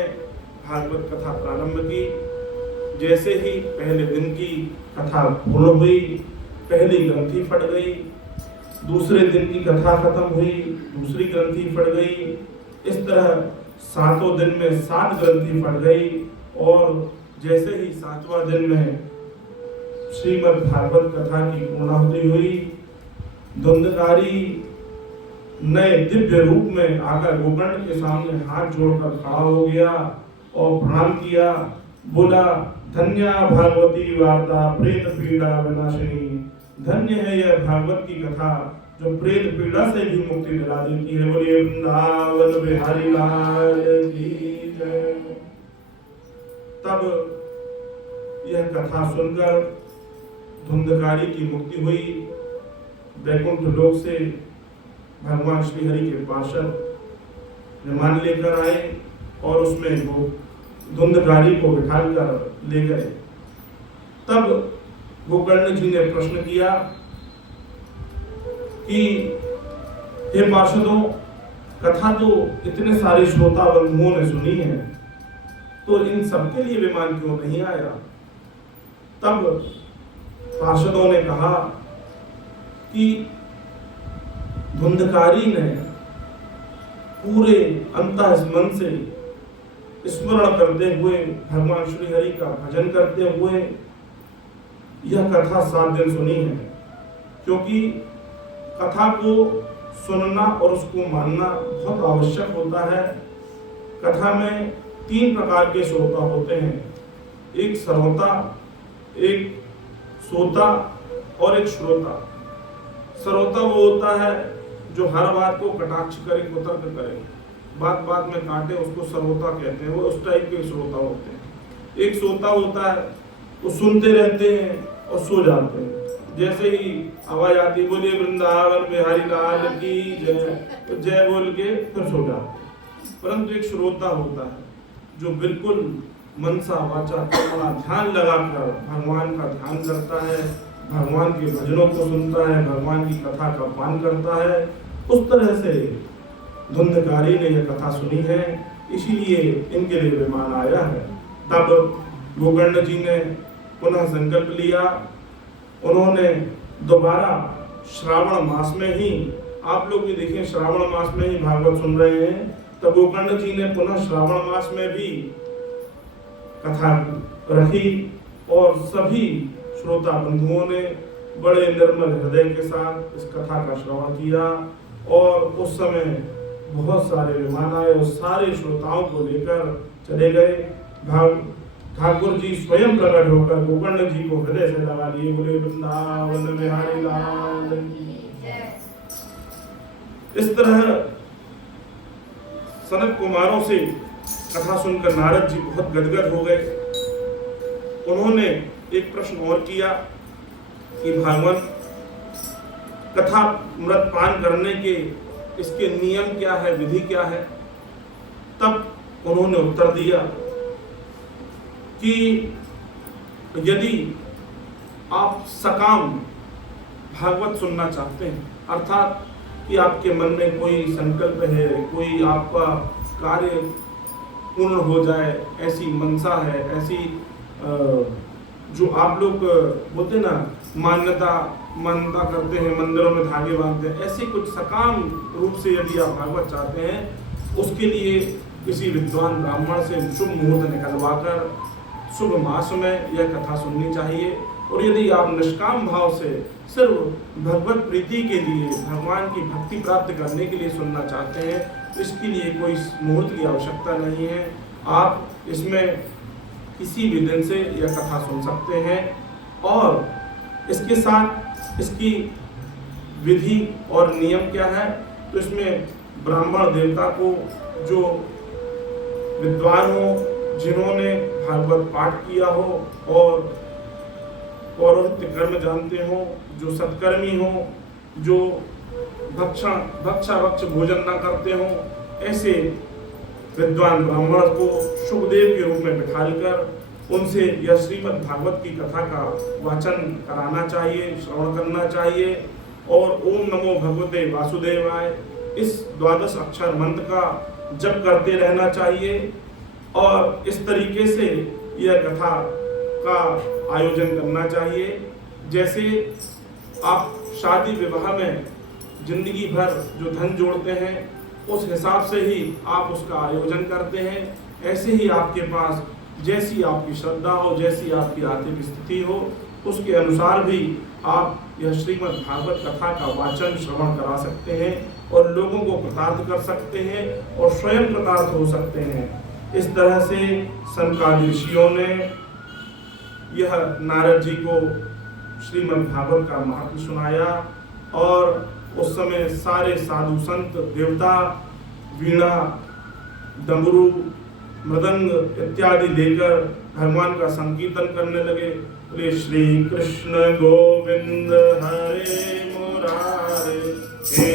भागवत कथा प्रारंभ की। जैसे ही पहले दिन की कथा पूर्ण हुई, पहली ग्रंथि फट गई। दूसरे दिन की कथा खत्म हुई, दूसरी ग्रंथि फट गई। इस तरह 7 दिन में 7 ग्रंथि फट गई और जैसे ही 7वां दिन में श्रीमद् भागवत कथा की पूर्णाहुति हुई, धुंधकारी नए दिव्य रूप में आकर गोकर्ण के सामने हाथ जोड़कर खड़ा हो गया और प्रणाम किया। बोला, धन्य भागवती वार्ता प्रेत पीड़ा विनाशिनी। धन्य है यह भागवत की कथा जो प्रेत पीड़ा से भी मुक्ति दिला देती है। बोलिए वृंदावन बिहारी लाल की जय। तब यह कथा सुनकर धुंधकारी की मुक्ति हुई। वैकुंठ लोक से भगवान श्री हरि के पार्षद विमान लेकर आए और उसमें वो धुंधकारी को बिठाल कर ले गए। तब गोकर्ण जी ने प्रश्न किया कि हे पार्षदों, कथा तो इतने सारे श्रोता बंधुओं ने सुनी है, तो इन सबके लिए विमान क्यों नहीं आया? तब पार्षदों ने कहा कि धुंधकारी ने पूरे अंतःस्मरण से स्मरण करते हुए, भगवान श्री हरि का भजन करते हुए यह कथा 7 दिन सुनी है। क्योंकि कथा को सुनना और उसको मानना बहुत आवश्यक होता है। कथा में 3 प्रकार के श्रोता होते हैं, एक श्रोता, एक सोता और एक श्रोता। श्रोता वो होता है जो हर बात को कटाक्ष करे, कुतर्क करे, बात बात में काटे, उसको श्रोता कहते हैं। वो उस टाइप के श्रोता होते हैं। एक श्रोता होता है, वो सुनते रहते हैं और सो जाते हैं। जैसे ही आवाज आती, बोलिए वृंदावन बिहारी लाल की जय, तो जय बोल के फिर सो जाते हैं। परंतु एक श्रोता होता है जो बिल्कुल मनसा वाचा कर्मणा ध्यान लगाकर भगवान का ध्यान करता है, भगवान के भजनों को सुनता है, भगवान की कथा का पान करता है, उस तरह से धुंधकारी ने यह कथा सुनी है, इसीलिए इनके लिए विमान आया है। तब गोकर्ण जी ने पुनः संकल्प लिया, उन्होंने दोबारा श्रावण मास में ही, आप लोग भी देखें श्रावण मास में ही भागवत सुन रहे हैं, तब गोकर्ण जी ने पुनः श्रावण मास में भी कथा रखी और सभी श्रोता बंधुओं ने बड़े निर्मल हृदय के साथ इस कथा का श्रवण किया और उस समय बहुत सारे विमान आए और सारे श्रोताओं को लेकर चले गए। ठाकुर जी स्वयं प्रकट होकर गोकर्ण जी को हृदय से लगा लिए, बोले वृंदावन बिहारी लाल की जय। इस तरह सनत कुमारों से कथा सुनकर नारद जी बहुत गदगद हो गए। उन्होंने एक प्रश्न और किया कि भगवान कथा मृत पान करने के इसके नियम क्या है, विधि क्या है। तब उन्होंने उत्तर दिया कि यदि आप सकाम भागवत सुनना चाहते हैं, अर्थात कि आपके मन में कोई संकल्प है, कोई आपका कार्य पूर्ण हो जाए, ऐसी मनसा है, ऐसी जो आप लोग बोलते ना मान्यता करते हैं, मंदिरों में धागे बांधते हैं, ऐसे कुछ सकाम रूप से यदि आप भागवत चाहते हैं, उसके लिए किसी विद्वान ब्राह्मण से शुभ मुहूर्त निकलवाकर शुभ मास में यह कथा सुननी चाहिए। और यदि आप निष्काम भाव से सिर्फ भगवत प्रीति के लिए, भगवान की भक्ति प्राप्त करने के लिए सुनना चाहते हैं, इसके लिए कोई मुहूर्त की आवश्यकता नहीं है। आप इसमें किसी भी दिन से यह कथा सुन सकते हैं और इसके साथ इसकी विधि और नियम क्या है, तो इसमें ब्राह्मण देवता को जो विद्वान हो, जिन्होंने भागवत पाठ किया हो और पौरोहित्य कर्म जानते हो, जो सत्कर्मी हो, जो भक्ष भोजन न करते हो, ऐसे विद्वान ब्राह्मण को शुभदेव के रूप में बिठालकर उनसे यह श्रीमद् भागवत की कथा का वाचन कराना चाहिए, श्रवण करना चाहिए और ओम नमो भगवते वासुदेवाय इस 12 अक्षर मंत्र का जप करते रहना चाहिए। और इस तरीके से यह कथा का आयोजन करना चाहिए। जैसे आप शादी विवाह में जिंदगी भर जो धन जोड़ते हैं, उस हिसाब से ही आप उसका आयोजन करते हैं, ऐसे ही आपके पास जैसी आपकी श्रद्धा हो, जैसी आपकी आर्थिक स्थिति हो, उसके अनुसार भी आप यह श्रीमद् भागवत कथा का वाचन श्रवण करा सकते हैं और लोगों को कृतार्थ कर सकते हैं और स्वयं कृतार्थ हो सकते हैं। इस तरह से संकादि ऋषियों ने यह नारद जी को श्रीमद् भागवत का महत्व सुनाया और उस समय सारे साधु संत देवता वीणा, डमरू, मृदंग इत्यादि लेकर भगवान का संकीर्तन करने लगे। बोले श्री कृष्ण गोविंद हरे मुरारे हे